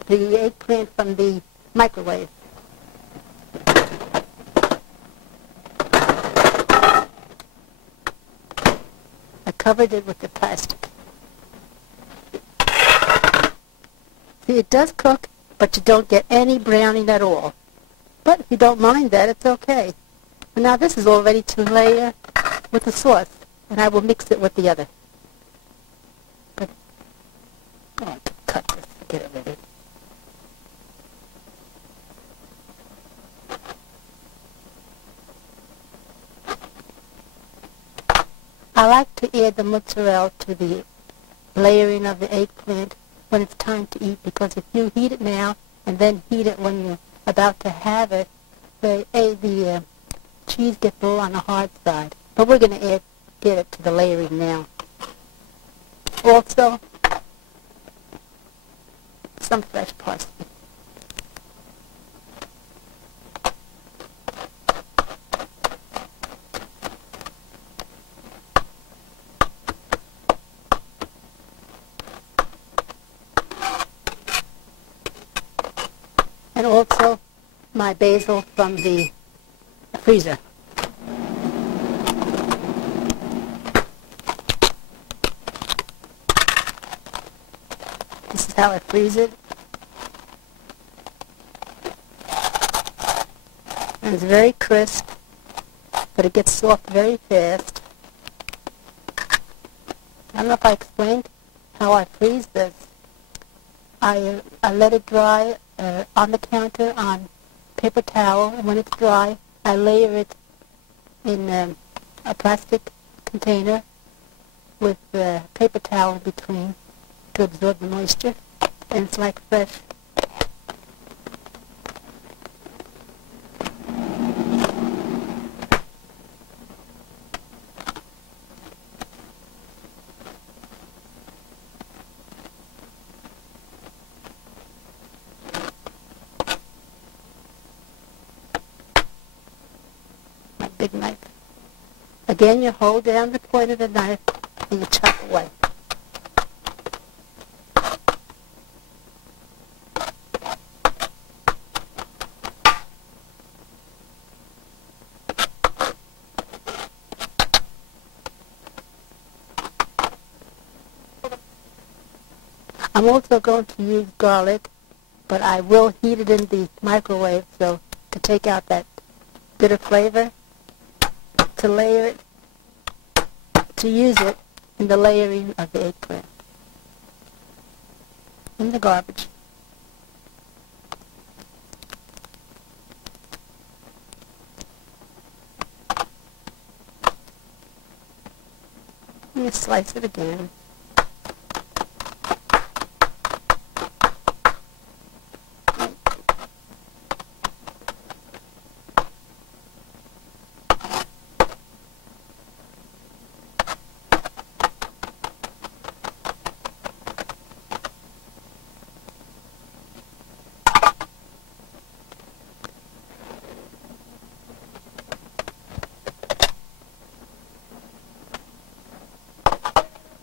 The eggplant from the microwave. I covered it with the plastic. See, it does cook, but you don't get any browning at all. But if you don't mind that, it's okay. And now this is all ready to layer with the sauce, and I will mix it with the other. But I want to cut this to get it ready. I like to add the mozzarella to the layering of the eggplant when it's time to eat, because if you heat it now and then heat it when you're about to have it, the cheese gets a little on the hard side. But we're going to add it to the layering now. Also, some fresh parsley. And also my basil from the freezer. This is how I freeze it. And it's very crisp, but it gets soft very fast. I don't know if I explained how I freeze this. I let it dry on the counter on paper towel, and when it's dry, I layer it in a plastic container with paper towel in between to absorb the moisture, and it's like fresh. big knife. Again, you hold down the point of the knife and you chop away. I'm also going to use garlic, but I will heat it in the microwave so to take out that bitter flavor, to layer it, to use it in the layering of the eggplant in the garbage. And you slice it again.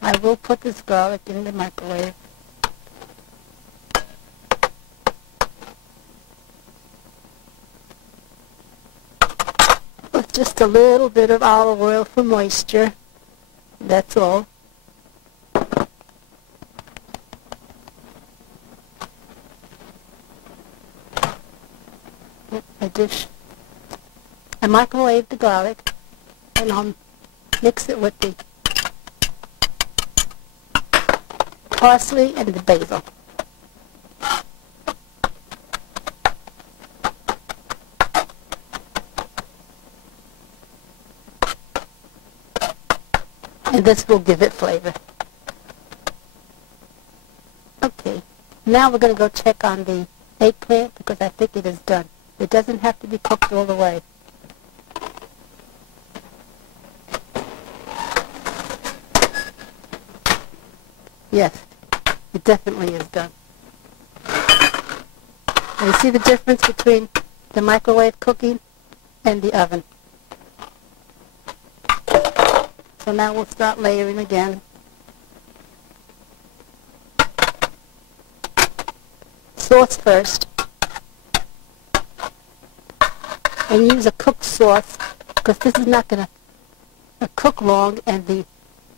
I will put this garlic in the microwave. With just a little bit of olive oil for moisture. That's all. A dish. I microwave the garlic and I'll mix it with the parsley and the basil. And this will give it flavor. Okay, now we're going to go check on the eggplant because I think it is done. It doesn't have to be cooked all the way. Yes, it definitely is done. And you see the difference between the microwave cooking and the oven. So now we'll start layering again. Sauce first. And use a cooked sauce because this is not going to cook long and the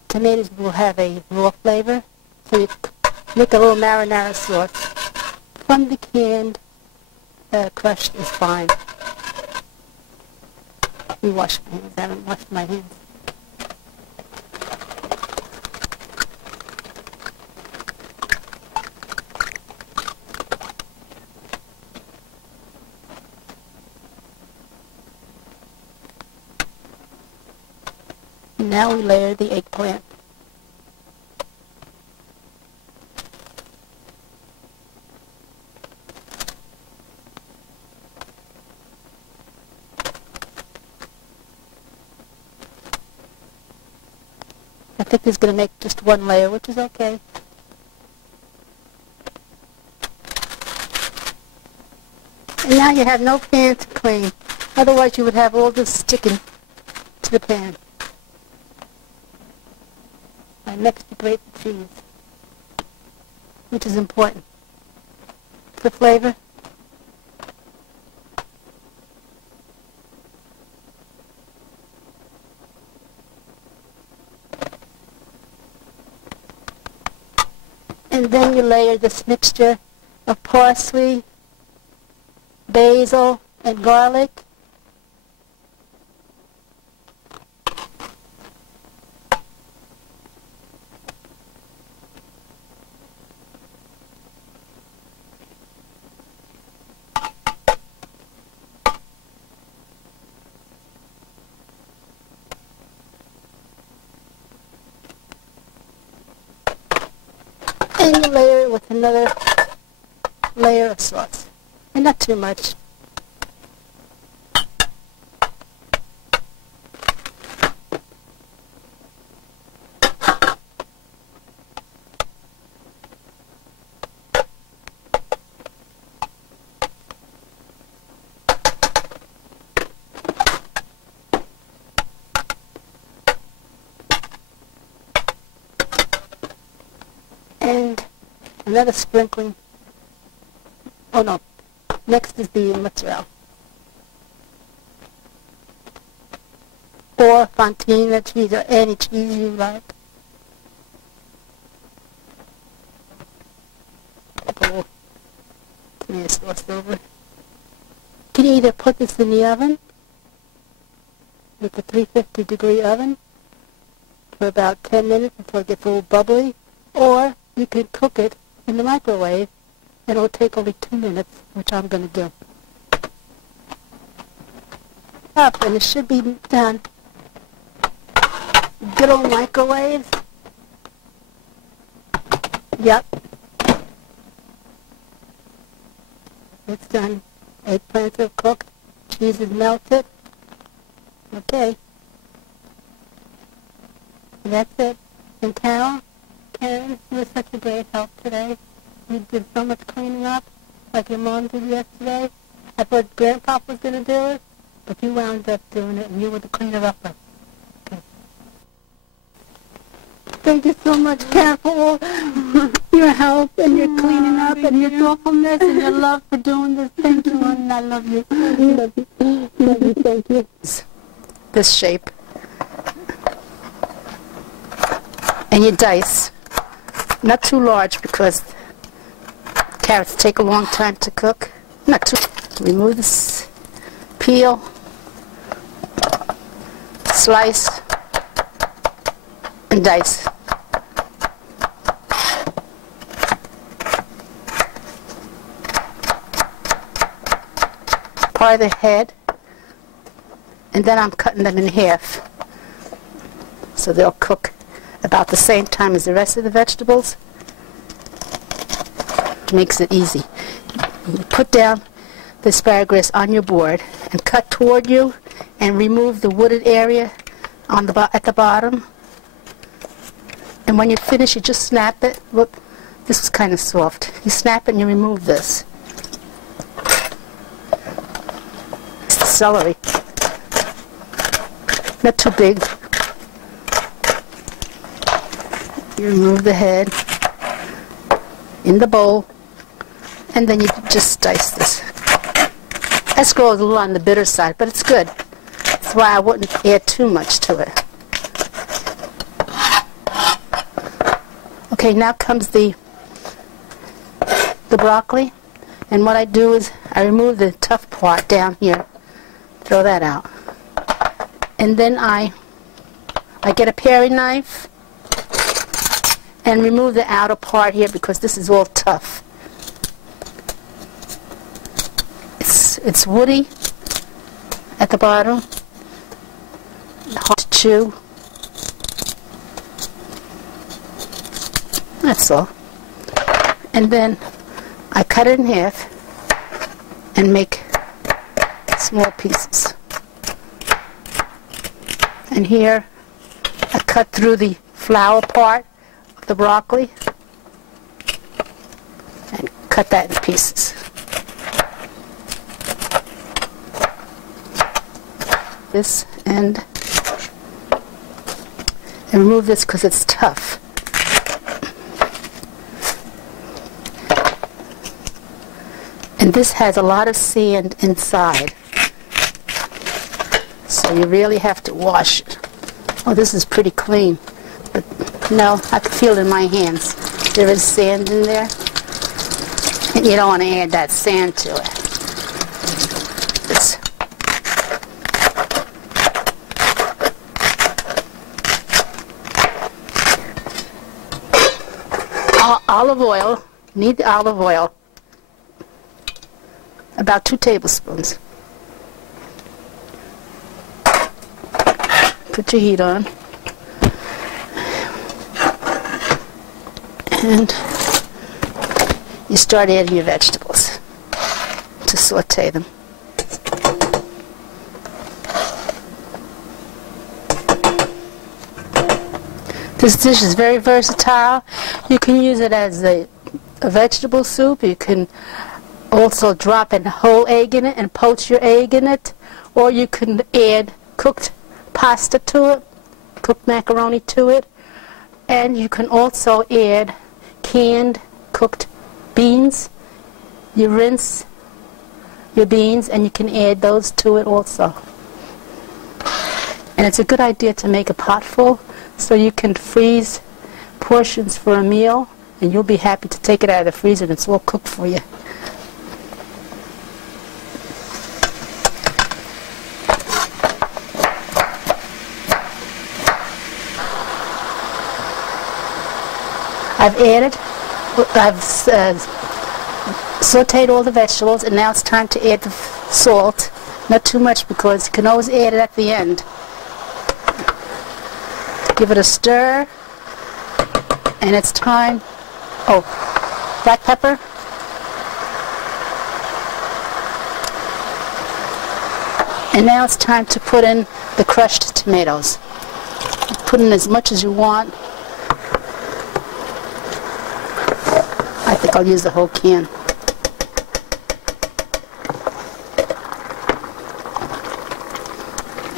tomatoes will have a raw flavor. So you make a little marinara sauce. From the canned, crushed is fine. Let me wash my hands. I haven't washed my hands. Now we layer the eggplant. I think he's going to make just one layer, which is okay. And now you have no pan to clean. Otherwise you would have all this sticking to the pan. And next you grate the cheese, which is important for flavor. And then you layer this mixture of parsley, basil, and garlic. And you layer it with another layer of sauce. And not too much. And another sprinkling. Oh no, next is the mozzarella. Or fontina cheese, or any cheese you like. Oh, tomato sauce over. You can either put this in the oven with the 350-degree oven for about 10 minutes until it gets a little bubbly, or you can cook it in the microwave and it'll take only 2 minutes, which I'm going to do. Up, and it should be done. Good old microwave. Yep. It's done. Eggplants are cooked. Cheese is melted. Okay. And that's it. And Karen, you were such a great help today. You did so much cleaning up, like your mom did yesterday. I thought Grandpa was going to do it, but you wound up doing it, and you were the cleaner upper. Okay. Thank you so much, Karen, for all your help and your cleaning up and your thoughtfulness and your love for doing this. Thank you, and I love you. Love you. Love you. Thank you. This shape. And you dice. Not too large because carrots take a long time to cook. Not too. Remove this peel. Slice. And dice. Part of the head. And then I'm cutting them in half. So they'll cook about the same time as the rest of the vegetables. Makes it easy. You put down the asparagus on your board and cut toward you and remove the wooded area on the at the bottom. And when you finish, you just snap it. Look, this was kind of soft. You snap it and you remove this. It's the celery. Not too big. You remove the head in the bowl, and then you just dice this. Escargot is a little on the bitter side, but it's good. That's why I wouldn't add too much to it. Okay, now comes the broccoli, and what I do is I remove the tough part down here, throw that out, and then I get a paring knife and remove the outer part here because this is all tough. It's woody at the bottom, hard to chew. That's all. And then I cut it in half and make small pieces. And here I cut through the flower part of the broccoli and cut that in pieces. This end and remove this because it's tough. And this has a lot of sand inside, so you really have to wash it. Oh, this is pretty clean, but no, I can feel it in my hands. There is sand in there, and you don't want to add that sand to it. It's olive oil. Need the olive oil. About 2 tablespoons. Put your heat on. And you start adding your vegetables to saute them. This dish is very versatile. You can use it as a vegetable soup. You can also drop a whole egg in it and poach your egg in it, or you can add cooked pasta to it, cooked macaroni to it, and you can also add canned cooked beans. You rinse your beans and you can add those to it also. And it's a good idea to make a pot full so you can freeze portions for a meal, and you'll be happy to take it out of the freezer and it's all cooked for you. I've sauteed all the vegetables, and now it's time to add the salt. Not too much, because you can always add it at the end. Give it a stir, and it's time. Oh, black pepper. And now it's time to put in the crushed tomatoes. Put in as much as you want. I think I'll use the whole can.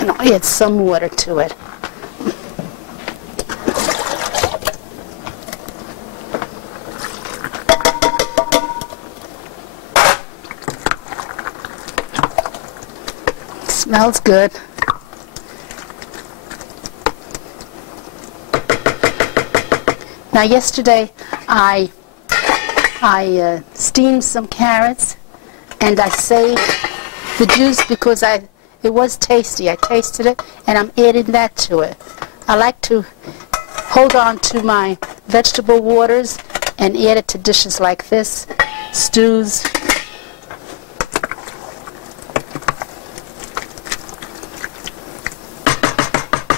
And I'll add some water to it. Smells good. Now yesterday I steamed some carrots, and I saved the juice because it was tasty. I tasted it, and I'm adding that to it. I like to hold on to my vegetable waters and add it to dishes like this, stews.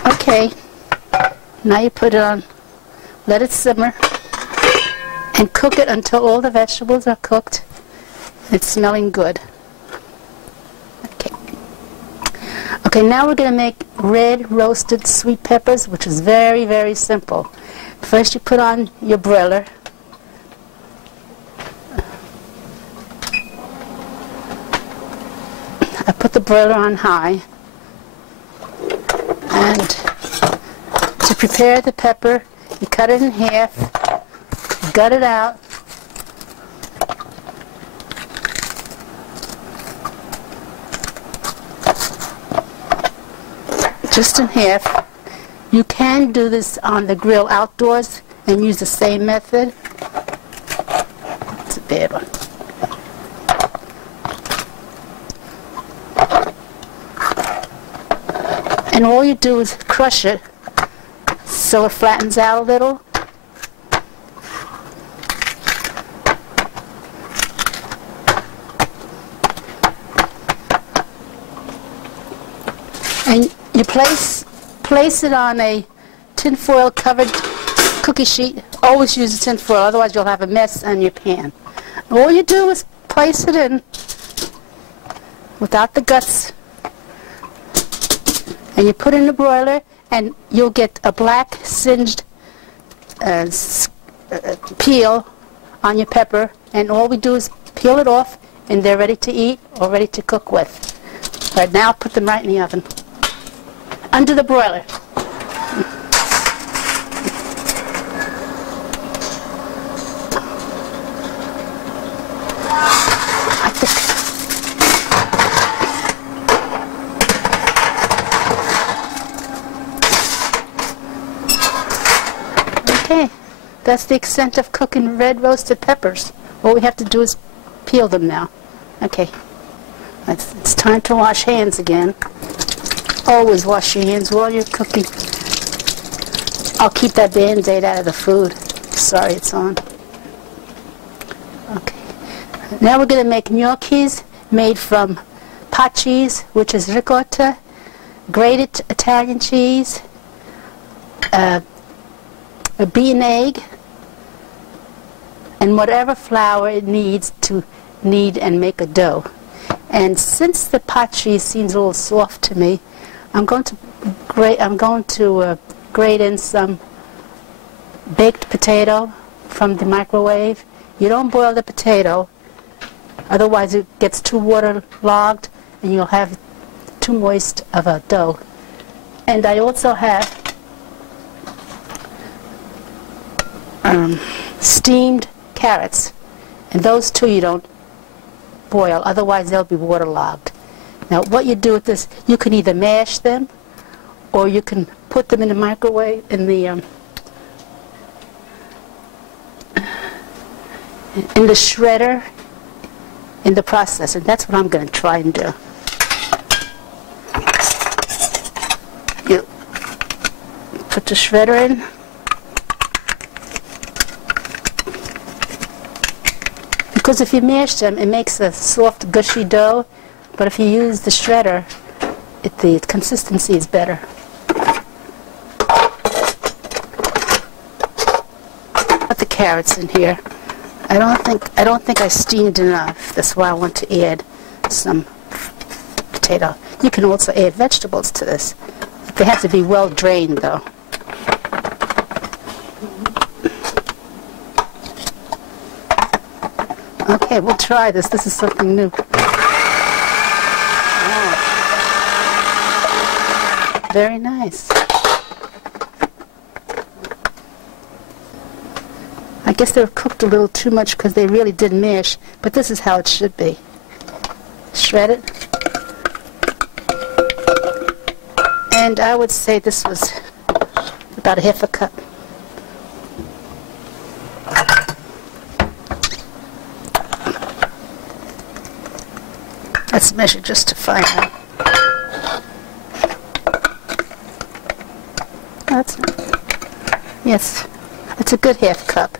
Okay, now you put it on, let it simmer, and cook it until all the vegetables are cooked. It's smelling good. Okay, now we're going to make red roasted sweet peppers, which is very, very simple. First you put on your broiler. I put the broiler on high. And to prepare the pepper, you cut it in half, gut it out, just in half. You can do this on the grill outdoors and use the same method. It's a bad one. And all you do is crush it so it flattens out a little. And you place it on a tinfoil covered cookie sheet. Always use a tinfoil, otherwise you'll have a mess on your pan. All you do is place it in without the guts, and you put in the broiler, and you'll get a black singed peel on your pepper, and all we do is peel it off, and they're ready to eat or ready to cook with. Right now, put them right in the oven under the broiler. Okay, that's the extent of cooking red roasted peppers. All we have to do is peel them now. Okay, it's time to wash hands again. Always wash your hands while you're cooking. I'll keep that Band-Aid out of the food. Sorry, it's on. Okay, now we're going to make gnocchis made from pot cheese, which is ricotta, grated Italian cheese, a beaten egg, and whatever flour it needs to knead and make a dough. And since the pot cheese seems a little soft to me, I'm going to grate in some baked potato from the microwave. You don't boil the potato, otherwise it gets too waterlogged and you'll have too moist of a dough. And I also have steamed carrots. And those two you don't boil, otherwise they'll be waterlogged. Now what you do with this, you can either mash them or you can put them in the microwave, in the shredder, in the processor. That's what I'm going to try and do. You put the shredder in. Because if you mash them, it makes a soft, gushy dough. But if you use the shredder, the consistency is better. Put the carrots in here. I don't think I steamed enough. That's why I want to add some potato. You can also add vegetables to this. They have to be well drained, though. Okay, we'll try this. This is something new. Oh. Very nice. I guess they were cooked a little too much because they really did mash, but this is how it should be. Shred it. And I would say this was about a half a cup. Let's measure just to find out. That's, yes, it's a good half cup.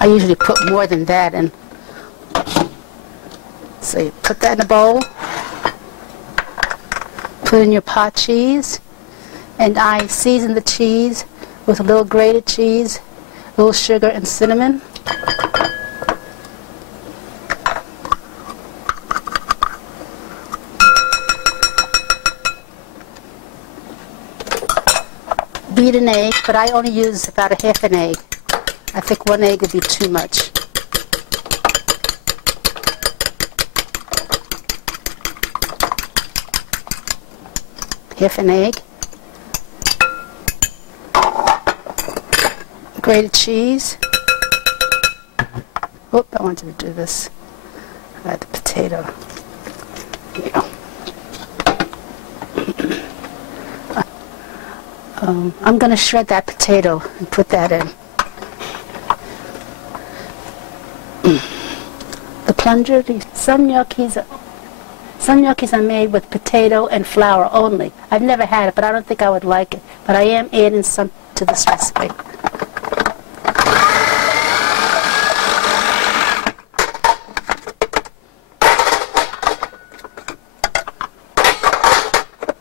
I usually put more than that in. So you put that in a bowl, put in your pot cheese, and I season the cheese with a little grated cheese, a little sugar and cinnamon. Beat an egg, but I only use about a half an egg. I think one egg would be too much. Half an egg. Grated cheese. Oop, I wanted to do this. Add the potato. Yeah. I'm going to shred that potato and put that in. The plunger, some gnocchis are made with potato and flour only. I've never had it, but I don't think I would like it. But I am adding some to this recipe.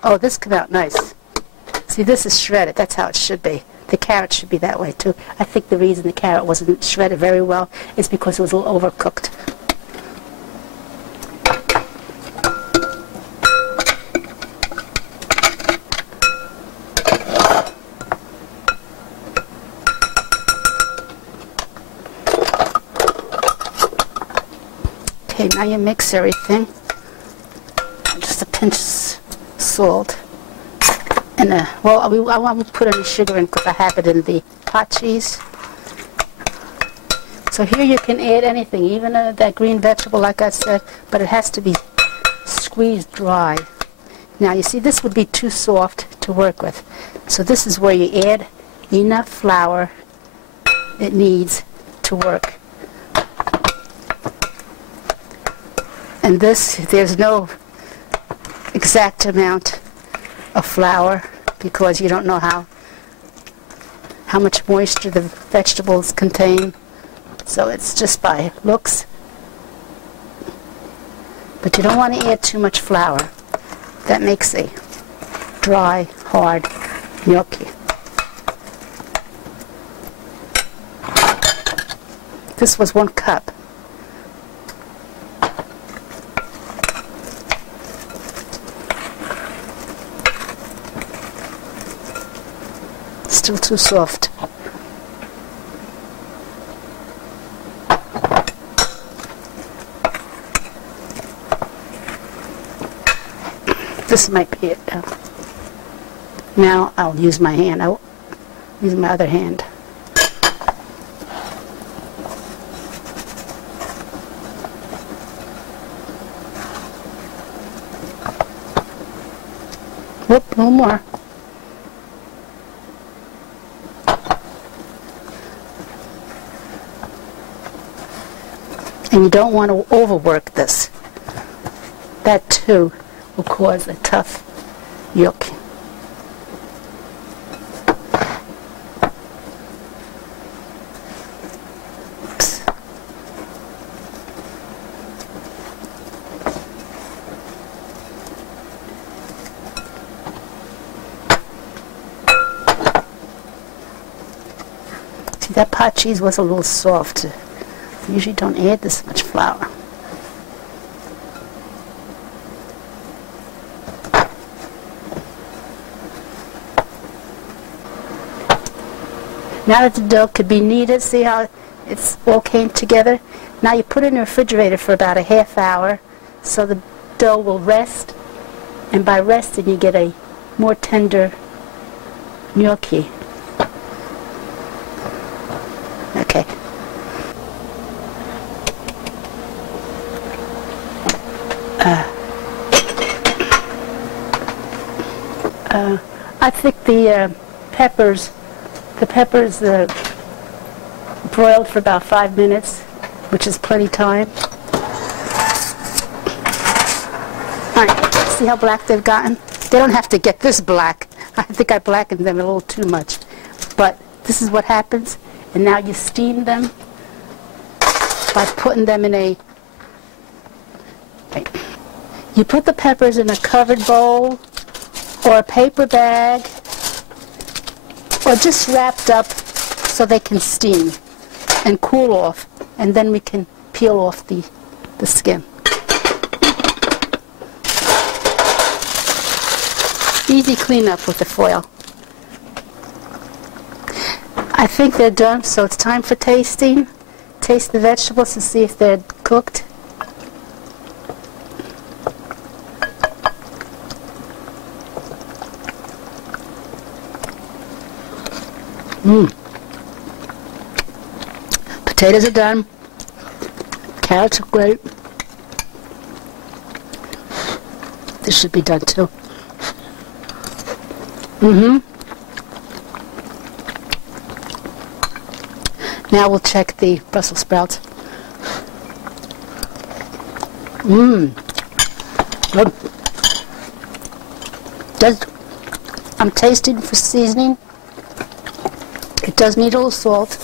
Oh, this came out nice. See, this is shredded. That's how it should be. The carrot should be that way, too. I think the reason the carrot wasn't shredded very well is because it was a little overcooked. Okay, now you mix everything. Just a pinch of salt. And well, I won't put any sugar in because I have it in the pot cheese. So here you can add anything, even that green vegetable, like I said, but it has to be squeezed dry. Now you see, this would be too soft to work with. So this is where you add enough flour it needs to work. And this, there's no exact amount of flour because you don't know how much moisture the vegetables contain. So it's just by looks. But you don't want to add too much flour. That makes a dry, hard gnocchi. This was 1 cup. Still too soft. This might be it. Now I'll use my hand. I'll use my other hand. Whoop, no more. And you don't want to overwork this. That too will cause a tough yolk. Oops. See, that pot cheese was a little soft. Usually don't add this much flour. Now that the dough could be kneaded, see how it's all came together? Now you put it in the refrigerator for about a half hour so the dough will rest, and by resting you get a more tender gnocchi. Okay. I think the peppers broiled for about 5 minutes, which is plenty time. All right, see how black they've gotten? They don't have to get this black. I think I blackened them a little too much. But this is what happens. And now you steam them by putting them in a... You put the peppers in a covered bowl or a paper bag, or just wrapped up so they can steam and cool off, and then we can peel off the skin. Easy cleanup with the foil. I think they're done, so it's time for tasting. Taste the vegetables to see if they're cooked. Potatoes are done. Carrots are great. This should be done too. Now we'll check the Brussels sprouts. Good. I'm tasting for seasoning. It does need a little salt.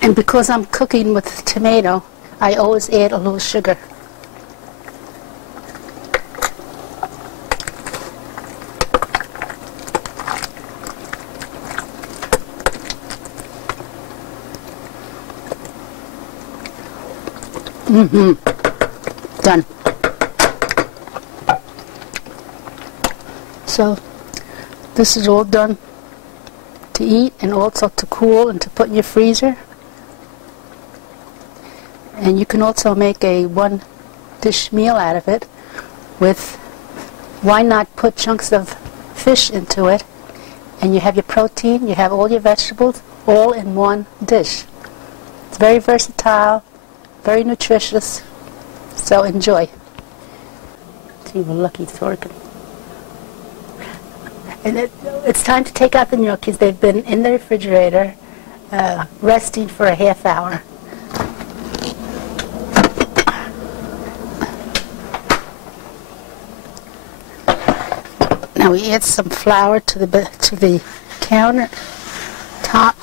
And because I'm cooking with tomato, I always add a little sugar. Done. So this is all done to eat and also to cool and to put in your freezer. And you can also make a one-dish meal out of it with, why not put chunks of fish into it, and you have your protein, you have all your vegetables, all in one dish. It's very versatile, very nutritious, so enjoy. See, we're lucky it's working. And it's time to take out the gnocchis. They've been in the refrigerator, resting for a half hour. Now we add some flour to the counter top.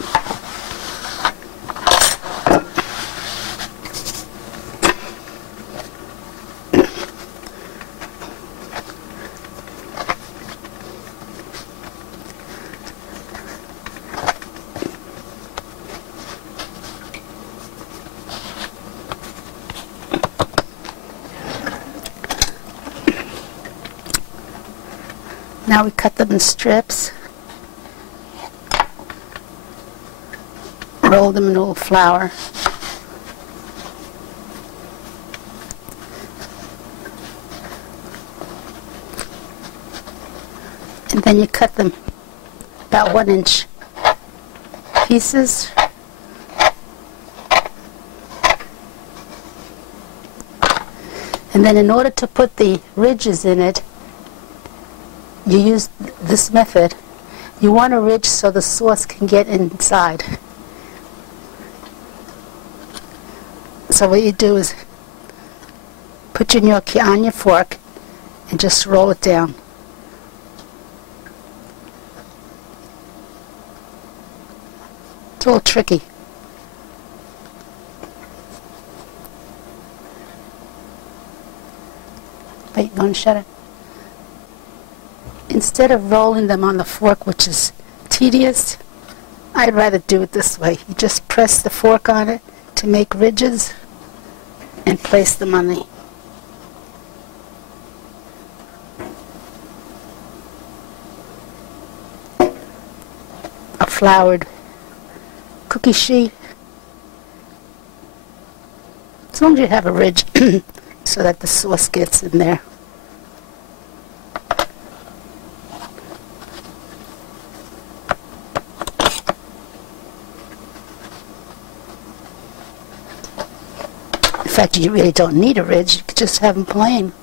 Now we cut them in strips, roll them in a little flour, and then you cut them about 1-inch pieces. And then in order to put the ridges in it, you use this method. You want a ridge so the sauce can get inside. So what you do is put your gnocchi on your fork and just roll it down. It's a little tricky. Wait, go and shut it. Instead of rolling them on the fork, which is tedious, I'd rather do it this way. You just press the fork on it to make ridges and place them on a floured cookie sheet. As long as you have a ridge so that the sauce gets in there. In fact, you really don't need a ridge. You could just have them plain.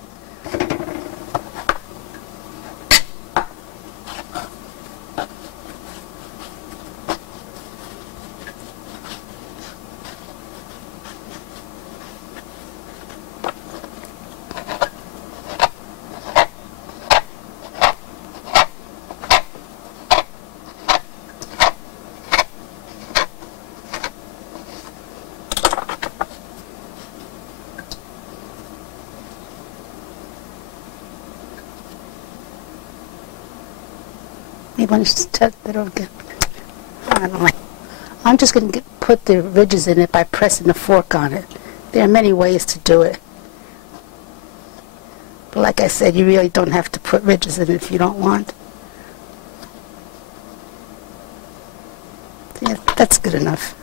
Maybe I should tap that again. I don't know. I'm just going to put the ridges in it by pressing the fork on it. There are many ways to do it. But like I said, you really don't have to put ridges in it if you don't want. Yeah, that's good enough.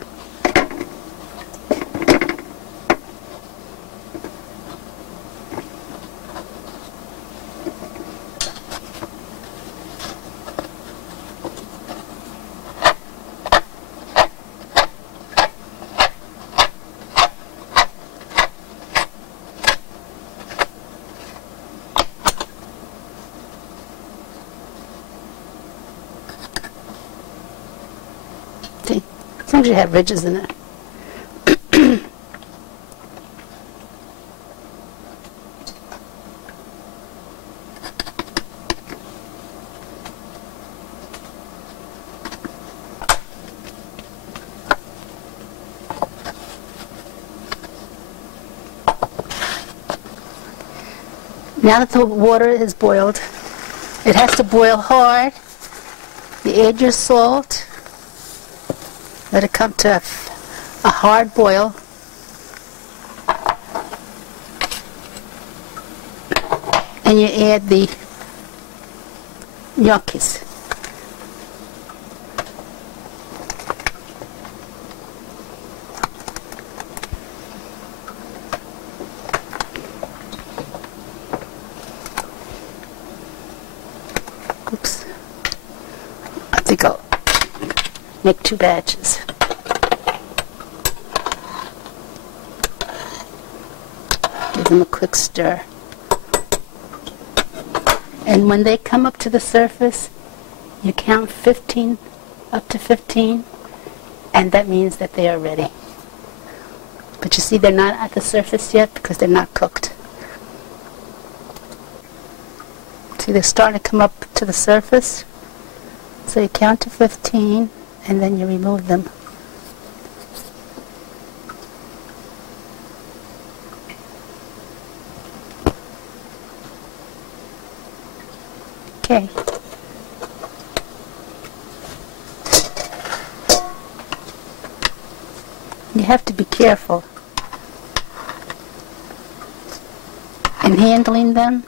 See, as long as you have ridges in it. Now that the water is boiled, it has to boil hard. You add your salt. Let it come to a hard boil. And you add the gnocchis. Oops. I think I'll make 2 batches. Give them a quick stir. And when they come up to the surface, you count 15, up to 15, and that means that they are ready. But you see, they're not at the surface yet because they're not cooked. See, they're starting to come up to the surface. So you count to 15, and then you remove them. Okay. You have to be careful in handling them.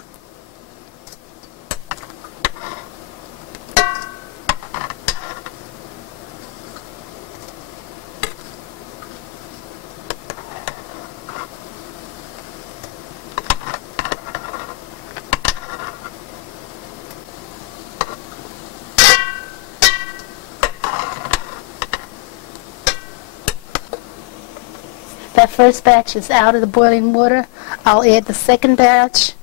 that first batch is out of the boiling water, I'll add the second batch.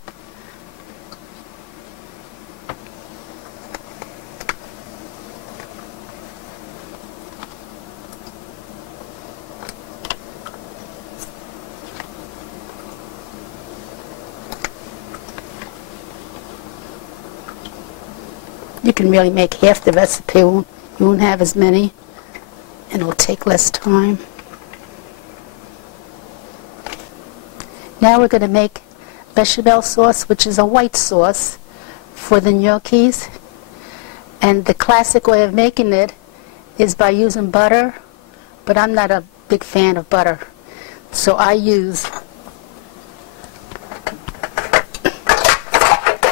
You can really make half the recipe. You won't have as many, and it'll take less time. Now we're going to make bechamel sauce, which is a white sauce for the gnocchis. And the classic way of making it is by using butter, but I'm not a big fan of butter. So I use,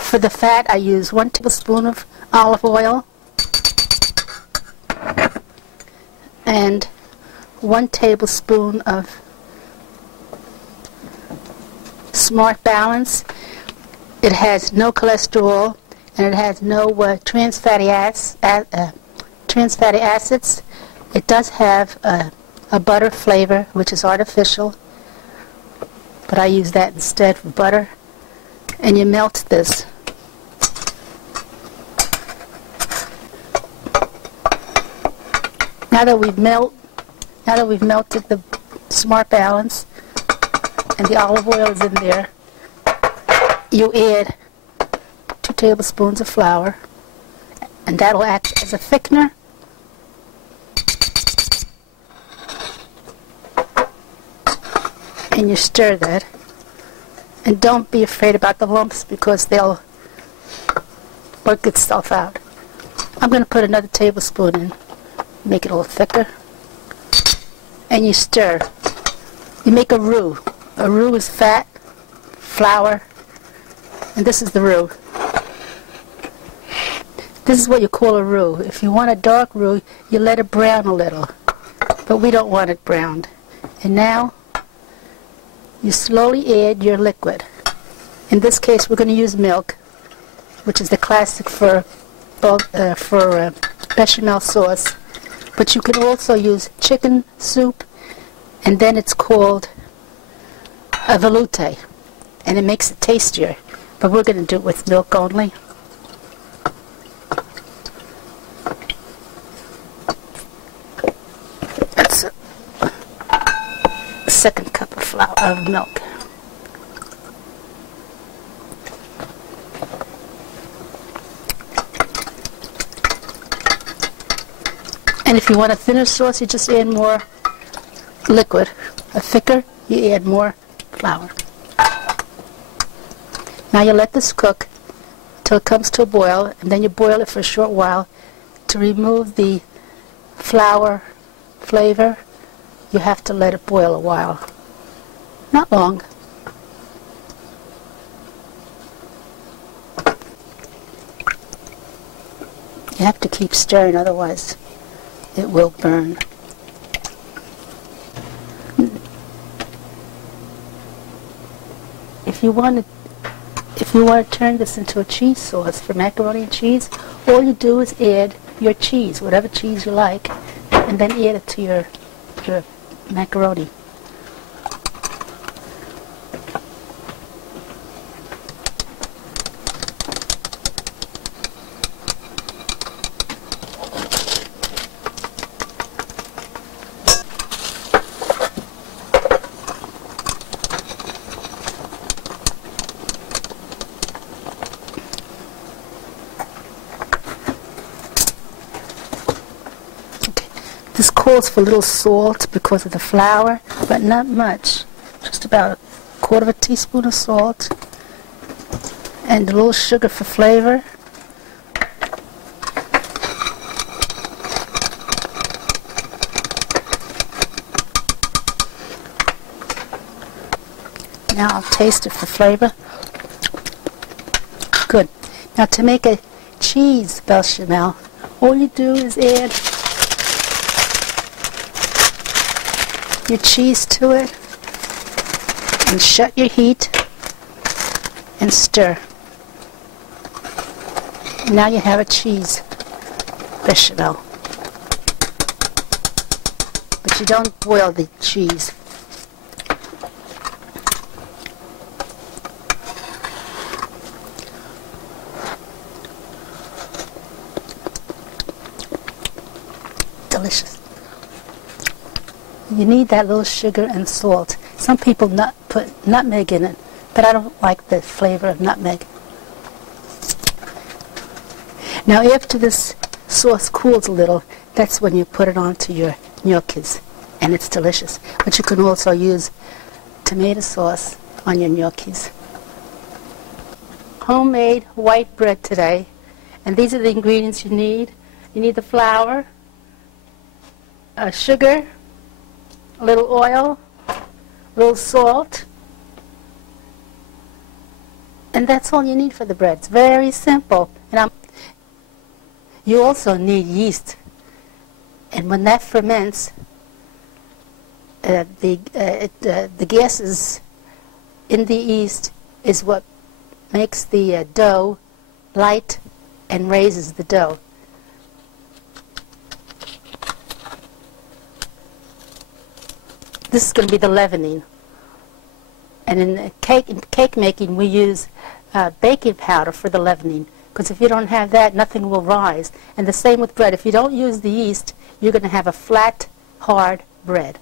for the fat, I use 1 tablespoon of olive oil and 1 tablespoon of Smart Balance. It has no cholesterol and it has no trans fatty acids. It does have a butter flavor, which is artificial, but I use that instead for butter. And you melt this. Now that we've melted the Smart Balance and the olive oil is in there, you add 2 tablespoons of flour, and that'll act as a thickener. And you stir that. And don't be afraid about the lumps because they'll work itself out. I'm going to put another tablespoon in. Make it a little thicker. And you stir. You make a roux. A roux is fat, flour, and this is the roux. This is what you call a roux. If you want a dark roux, you let it brown a little. But we don't want it browned. And now, you slowly add your liquid. In this case, we're going to use milk, which is the classic for bechamel sauce. But you can also use chicken soup, and then it's called a velouté, and it makes it tastier. But we're going to do it with milk only. That's a second cup of milk. And if you want a thinner sauce, you just add more liquid. A thicker, you add more flour. Now you let this cook till it comes to a boil, and then you boil it for a short while to remove the flour flavor. You have to let it boil a while. Not long. You have to keep stirring, otherwise it will burn. If you want to turn this into a cheese sauce for macaroni and cheese, all you do is add your cheese, whatever cheese you like, and then add it to your macaroni. This calls for a little salt because of the flour, but not much. Just about 1/4 teaspoon of salt and a little sugar for flavor. Now I'll taste it for flavor. Good. Now to make a cheese bechamel, all you do is add your cheese to it and shut your heat and stir. Now you have a cheese bechamel. But you don't boil the cheese. you need that little sugar and salt. Some people put nutmeg in it, but I don't like the flavor of nutmeg. Now after this sauce cools a little, that's when you put it onto your gnocchis, and it's delicious. But you can also use tomato sauce on your gnocchis. Homemade white bread today, and these are the ingredients you need. You need the flour, sugar, a little oil, a little salt, and that's all you need for the bread. It's very simple. And you also need yeast, and when that ferments, the gases in the yeast is what makes the dough light and raises the dough. This is going to be the leavening. And in cake making, we use baking powder for the leavening, because if you don't have that, nothing will rise. And the same with bread. If you don't use the yeast, you're going to have a flat, hard bread.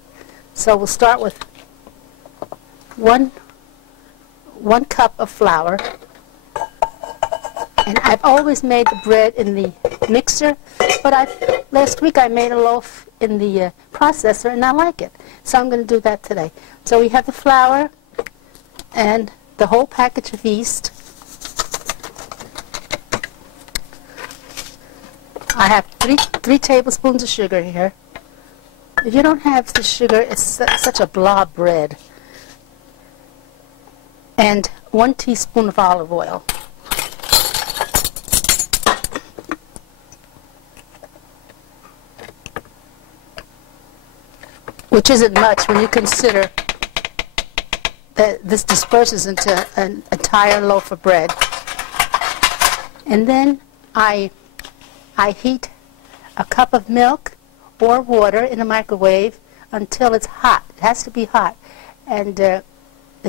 So we'll start with one cup of flour. And I've always made the bread in the mixer, but last week I made a loaf in the processor, and I like it. So I'm going to do that today. So we have the flour and the whole package of yeast. I have three tablespoons of sugar here. If you don't have the sugar, it's such a blob bread. And 1 teaspoon of olive oil. Which isn't much when you consider that this disperses into an entire loaf of bread. And then I heat a cup of milk or water in the microwave until it's hot. It has to be hot. And the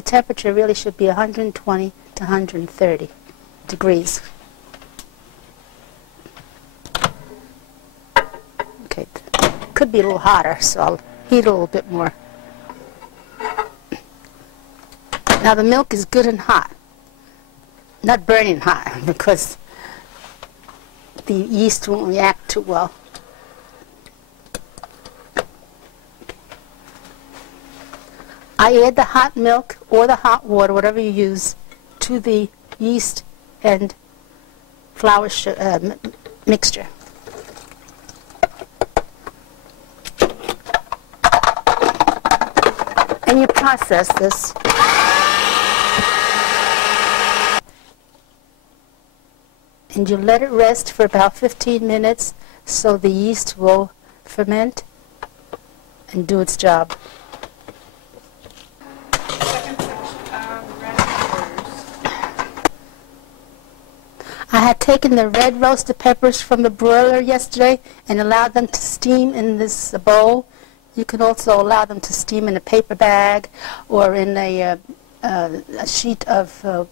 temperature really should be 120 to 130 degrees. Okay, could be a little hotter, so I'll heat a little bit more. Now the milk is good and hot, not burning hot, because the yeast won't react too well. I add the hot milk or the hot water, whatever you use, to the yeast and flour mixture. And you process this. And you let it rest for about 15 minutes so the yeast will ferment and do its job. Second section of red peppers. I had taken the red roasted peppers from the broiler yesterday and allowed them to steam in this bowl. You can also allow them to steam in a paper bag or in a sheet of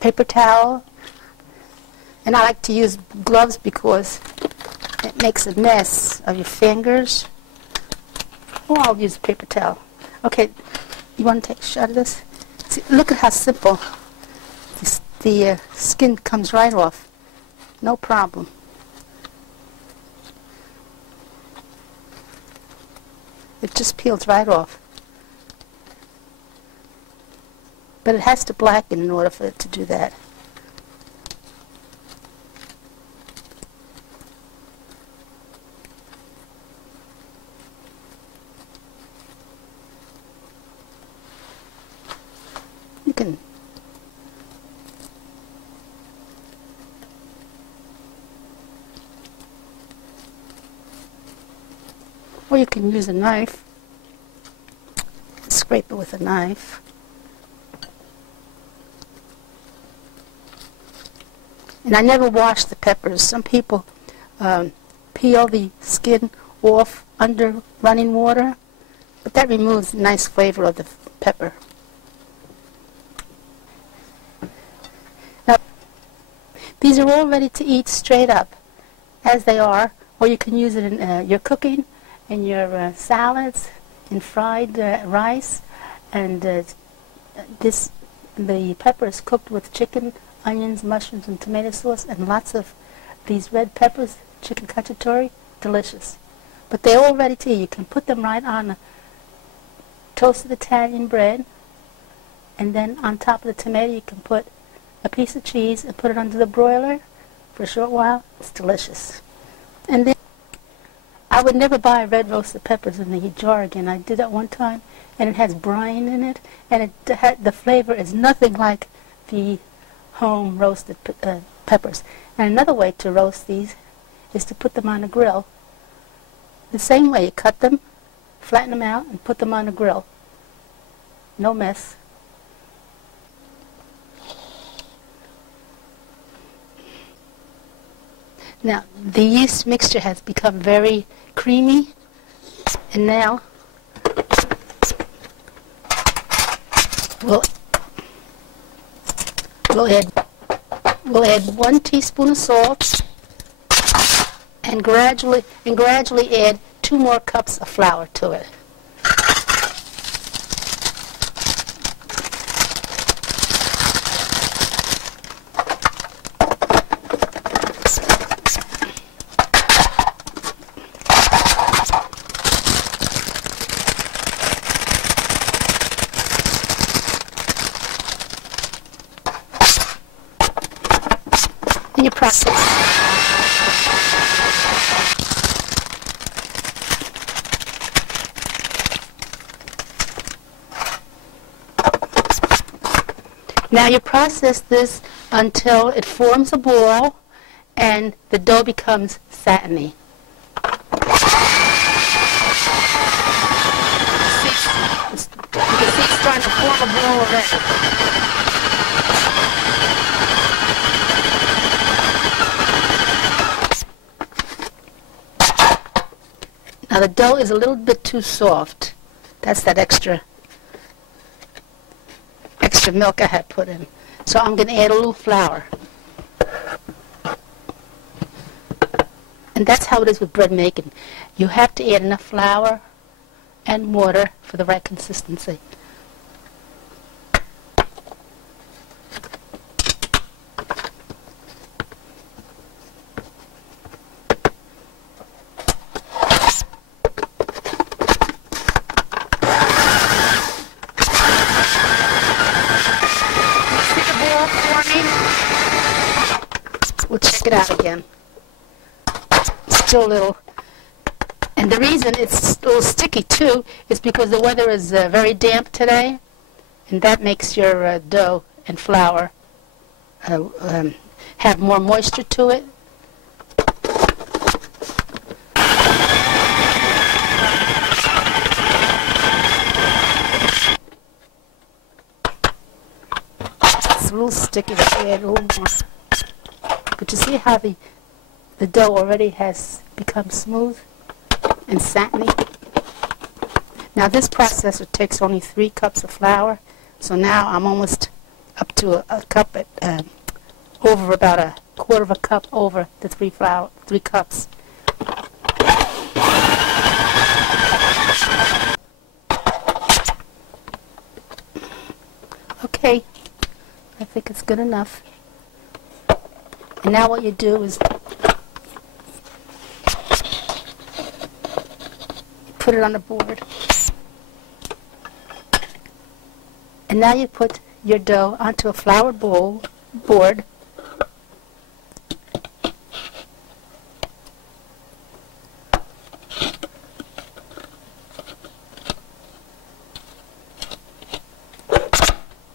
paper towel. And I like to use gloves because it makes a mess of your fingers. Or I'll use a paper towel. Okay, you want to take a shot of this? See, look at how simple. The skin comes right off. No problem. It just peels right off. But it has to blacken in order for it to do that. You can or you can use a knife, scrape it with a knife. And I never wash the peppers. Some people peel the skin off under running water, but that removes the nice flavor of the pepper. Now, these are all ready to eat straight up, as they are, or you can use it in your cooking, in your salads, in fried rice, and the pepper is cooked with chicken, onions, mushrooms, and tomato sauce, and lots of these red peppers, chicken cacciatore, delicious. But they're all ready to eat. You can put them right on a toasted Italian bread, and then on top of the tomato you can put a piece of cheese and put it under the broiler for a short while. It's delicious. And then I would never buy red roasted peppers in the jar again. I did that one time, and it has brine in it, and the flavor is nothing like the home roasted peppers. And another way to roast these is to put them on a grill. The same way, you cut them, flatten them out, and put them on a grill. No mess. Now, the yeast mixture has become very creamy, and now we'll add 1 teaspoon of salt, and gradually add 2 more cups of flour to it. And you process. Now you process this until it forms a ball and the dough becomes satiny. You can see it's starting to form a ball already. Now the dough is a little bit too soft. That's that extra milk I had put in. So I'm going to add a little flour. And that's how it is with bread making. You have to add enough flour and water for the right consistency. We'll check it out again. Still a little. And the reason it's a little sticky too is because the weather is very damp today, and that makes your dough and flour have more moisture to it. It's a little sticky, to add a little more. But you see how the dough already has become smooth and satiny? Now this processor takes only 3 cups of flour, so now I'm almost up to a cup, over about a quarter of a cup over the 3 cups. Okay, I think it's good enough. And now what you do is put it on the board. And now you put your dough onto a floured board.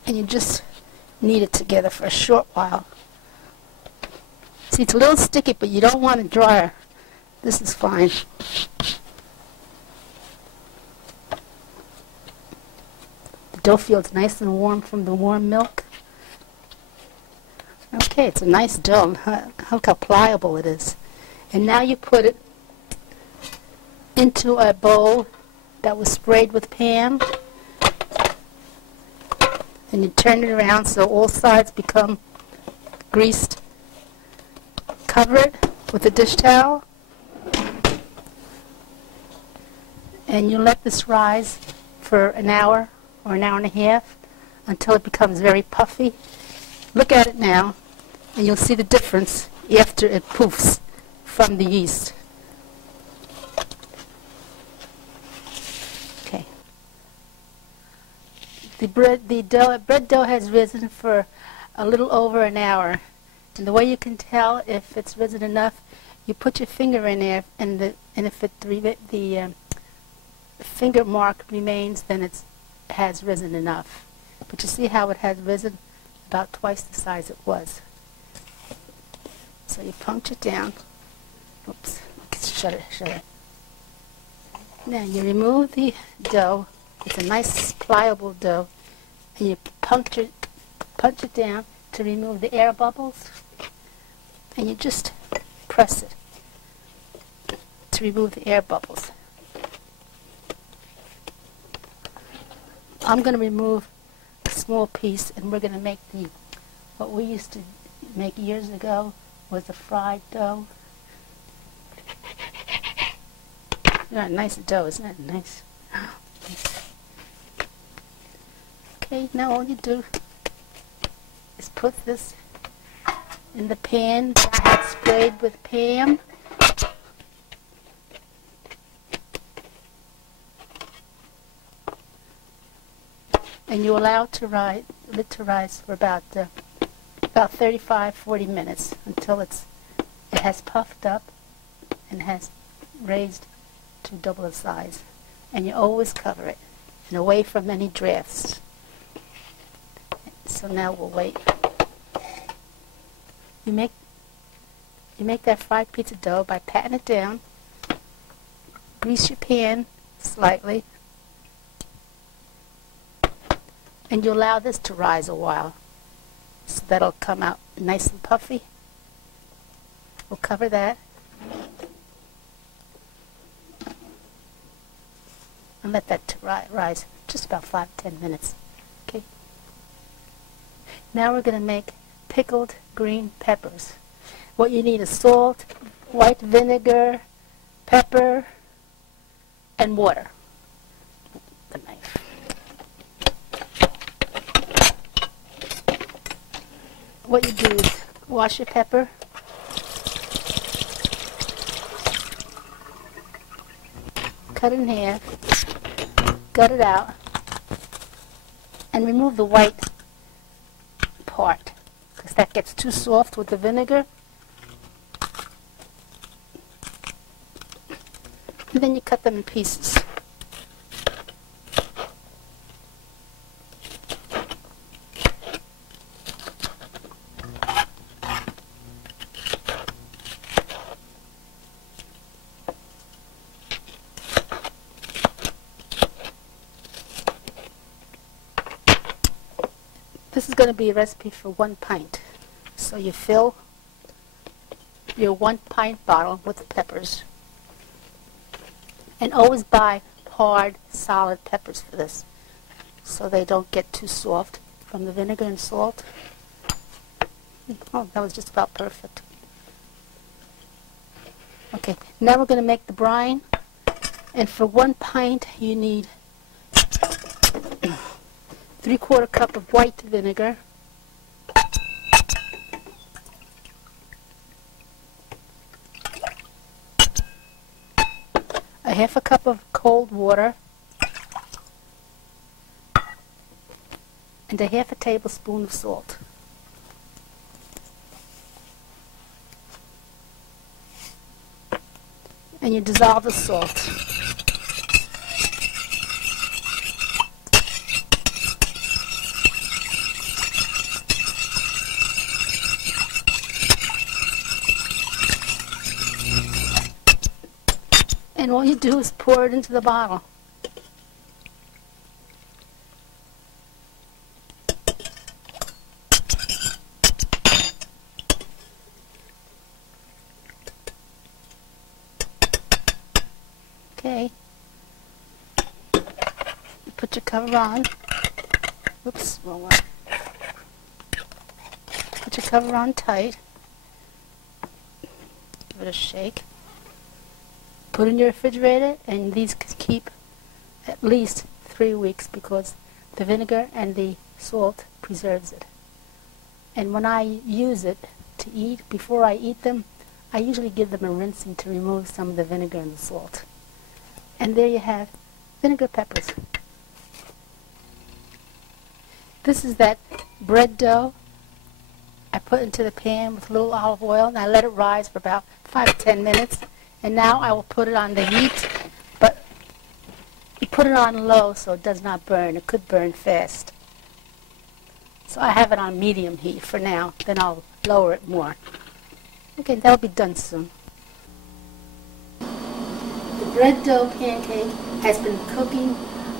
And you just knead it together for a short while. See, it's a little sticky, but you don't want it drier. This is fine. The dough feels nice and warm from the warm milk. Okay, it's a nice dough. Look how pliable it is. And now you put it into a bowl that was sprayed with Pam. And you turn it around so all sides become greased. Cover it with a dish towel And you let this rise for an hour or an hour and a half until it becomes very puffy. Look at it now, and you'll see the difference after it poofs from the yeast. Okay. The bread dough has risen for a little over an hour. And the way you can tell if it's risen enough, you put your finger in there, and if the finger mark remains, then it has risen enough. But you see how it has risen about twice the size it was. So you punch it down. Oops, shut it. Now you remove the dough. It's a nice pliable dough, and you punch it down to remove the air bubbles, and you just press it to remove the air bubbles. I'm going to remove a small piece, and we're going to make what we used to make years ago was a fried dough. Yeah, nice dough, isn't it? Nice. Okay, now all you do is put this in the pan that I had sprayed with Pam. And you allow it to rise for about 35-40 minutes until it has puffed up and has raised to double its size. And you always cover it and away from any drafts. So now we'll wait. You make that fried pizza dough by patting it down. Grease your pan slightly. And you allow this to rise a while. So that'll come out nice and puffy. We'll cover that. And let that rise just about 5-10 minutes. Okay. Now we're going to make pickled green peppers. What you need is salt, white vinegar, pepper, and water. The knife. What you do is wash your pepper, cut it in half, gut it out, and remove the white part, because that gets too soft with the vinegar. And then you cut them in pieces. This is going to be a recipe for 1 pint. So you fill your 1 pint bottle with peppers. And always buy hard, solid peppers for this, so they don't get too soft from the vinegar and salt. Oh, that was just about perfect. Okay, now we're going to make the brine. And for 1 pint, you need 3/4 cup of white vinegar, a 1/2 cup of cold water, and a 1/2 tablespoon of salt. And you dissolve the salt. And all you do is pour it into the bottle. Okay. You put your cover on. Whoops, wrong one. Put your cover on tight. Give it a shake. Put it in your refrigerator, and these can keep least 3 weeks because the vinegar and the salt preserves it. And when I use it to eat, before I eat them, I usually give them a rinsing to remove some of the vinegar and the salt. And there you have vinegar peppers. This is that bread dough I put into the pan with a little olive oil, and I let it rise for about 5 to 10 minutes. And now I will put it on the heat, but you put it on low so it does not burn. It could burn fast. So I have it on medium heat for now, then I'll lower it more. Okay, that'll be done soon. The bread dough pancake has been cooking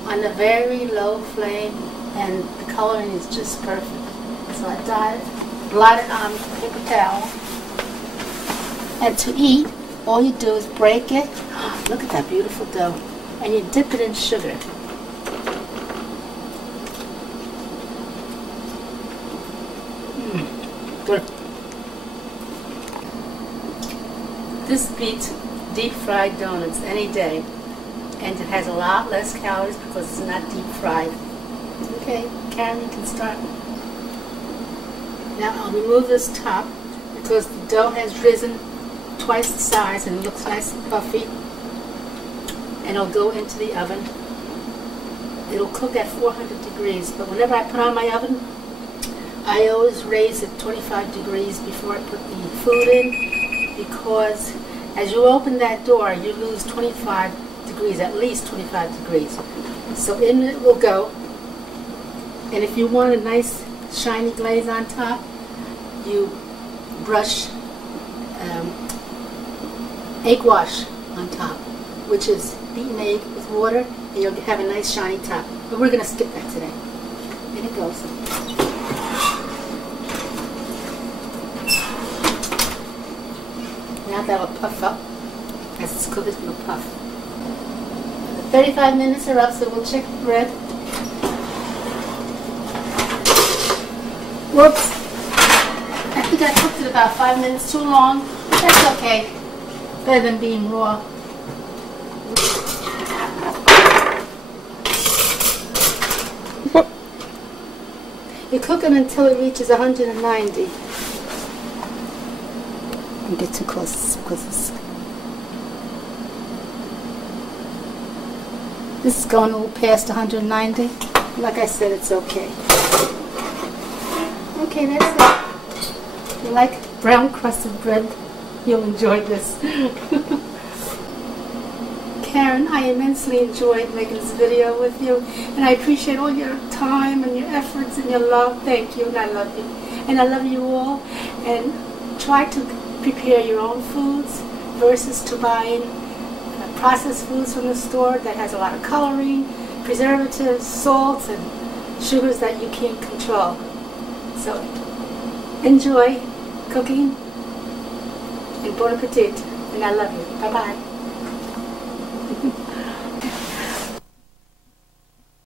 on a very low flame, and the coloring is just perfect. So I blot it on paper towel. And to eat, all you do is break it. Look at that beautiful dough. And you dip it in sugar. Good. This beats deep fried donuts any day. And it has a lot less calories because it's not deep fried. Okay, Karen, you can start. Now I'll remove this top because the dough has risen twice the size and it looks nice and puffy. And it'll go into the oven. It'll cook at 400 degrees, but whenever I put on my oven, I always raise it 25 degrees before I put the food in, because as you open that door, you lose 25 degrees, at least 25 degrees. So in it will go, and if you want a nice shiny glaze on top, you brush egg wash on top, which is beaten egg with water, and you'll have a nice shiny top. But we're going to skip that today. In it goes. Now that'll puff up. As it's cooked, it's going to puff. 35 minutes are up, so we'll check the bread. Whoops. I think I cooked it about 5 minutes too long, but that's okay. Better than being raw. You cook it until it reaches 190. Don't get too close because this is going a little past 190. Like I said, it's okay. Okay, that's it. If you like brown crusted bread, you'll enjoy this. Karen, I immensely enjoyed making this video with you, and I appreciate all your time and your efforts and your love. Thank you, and I love you. And I love you all. And try to prepare your own foods versus to buying processed foods from the store that has a lot of coloring, preservatives, salts, and sugars that you can't control. So enjoy cooking, and bon appetit, and I love you. Bye-bye.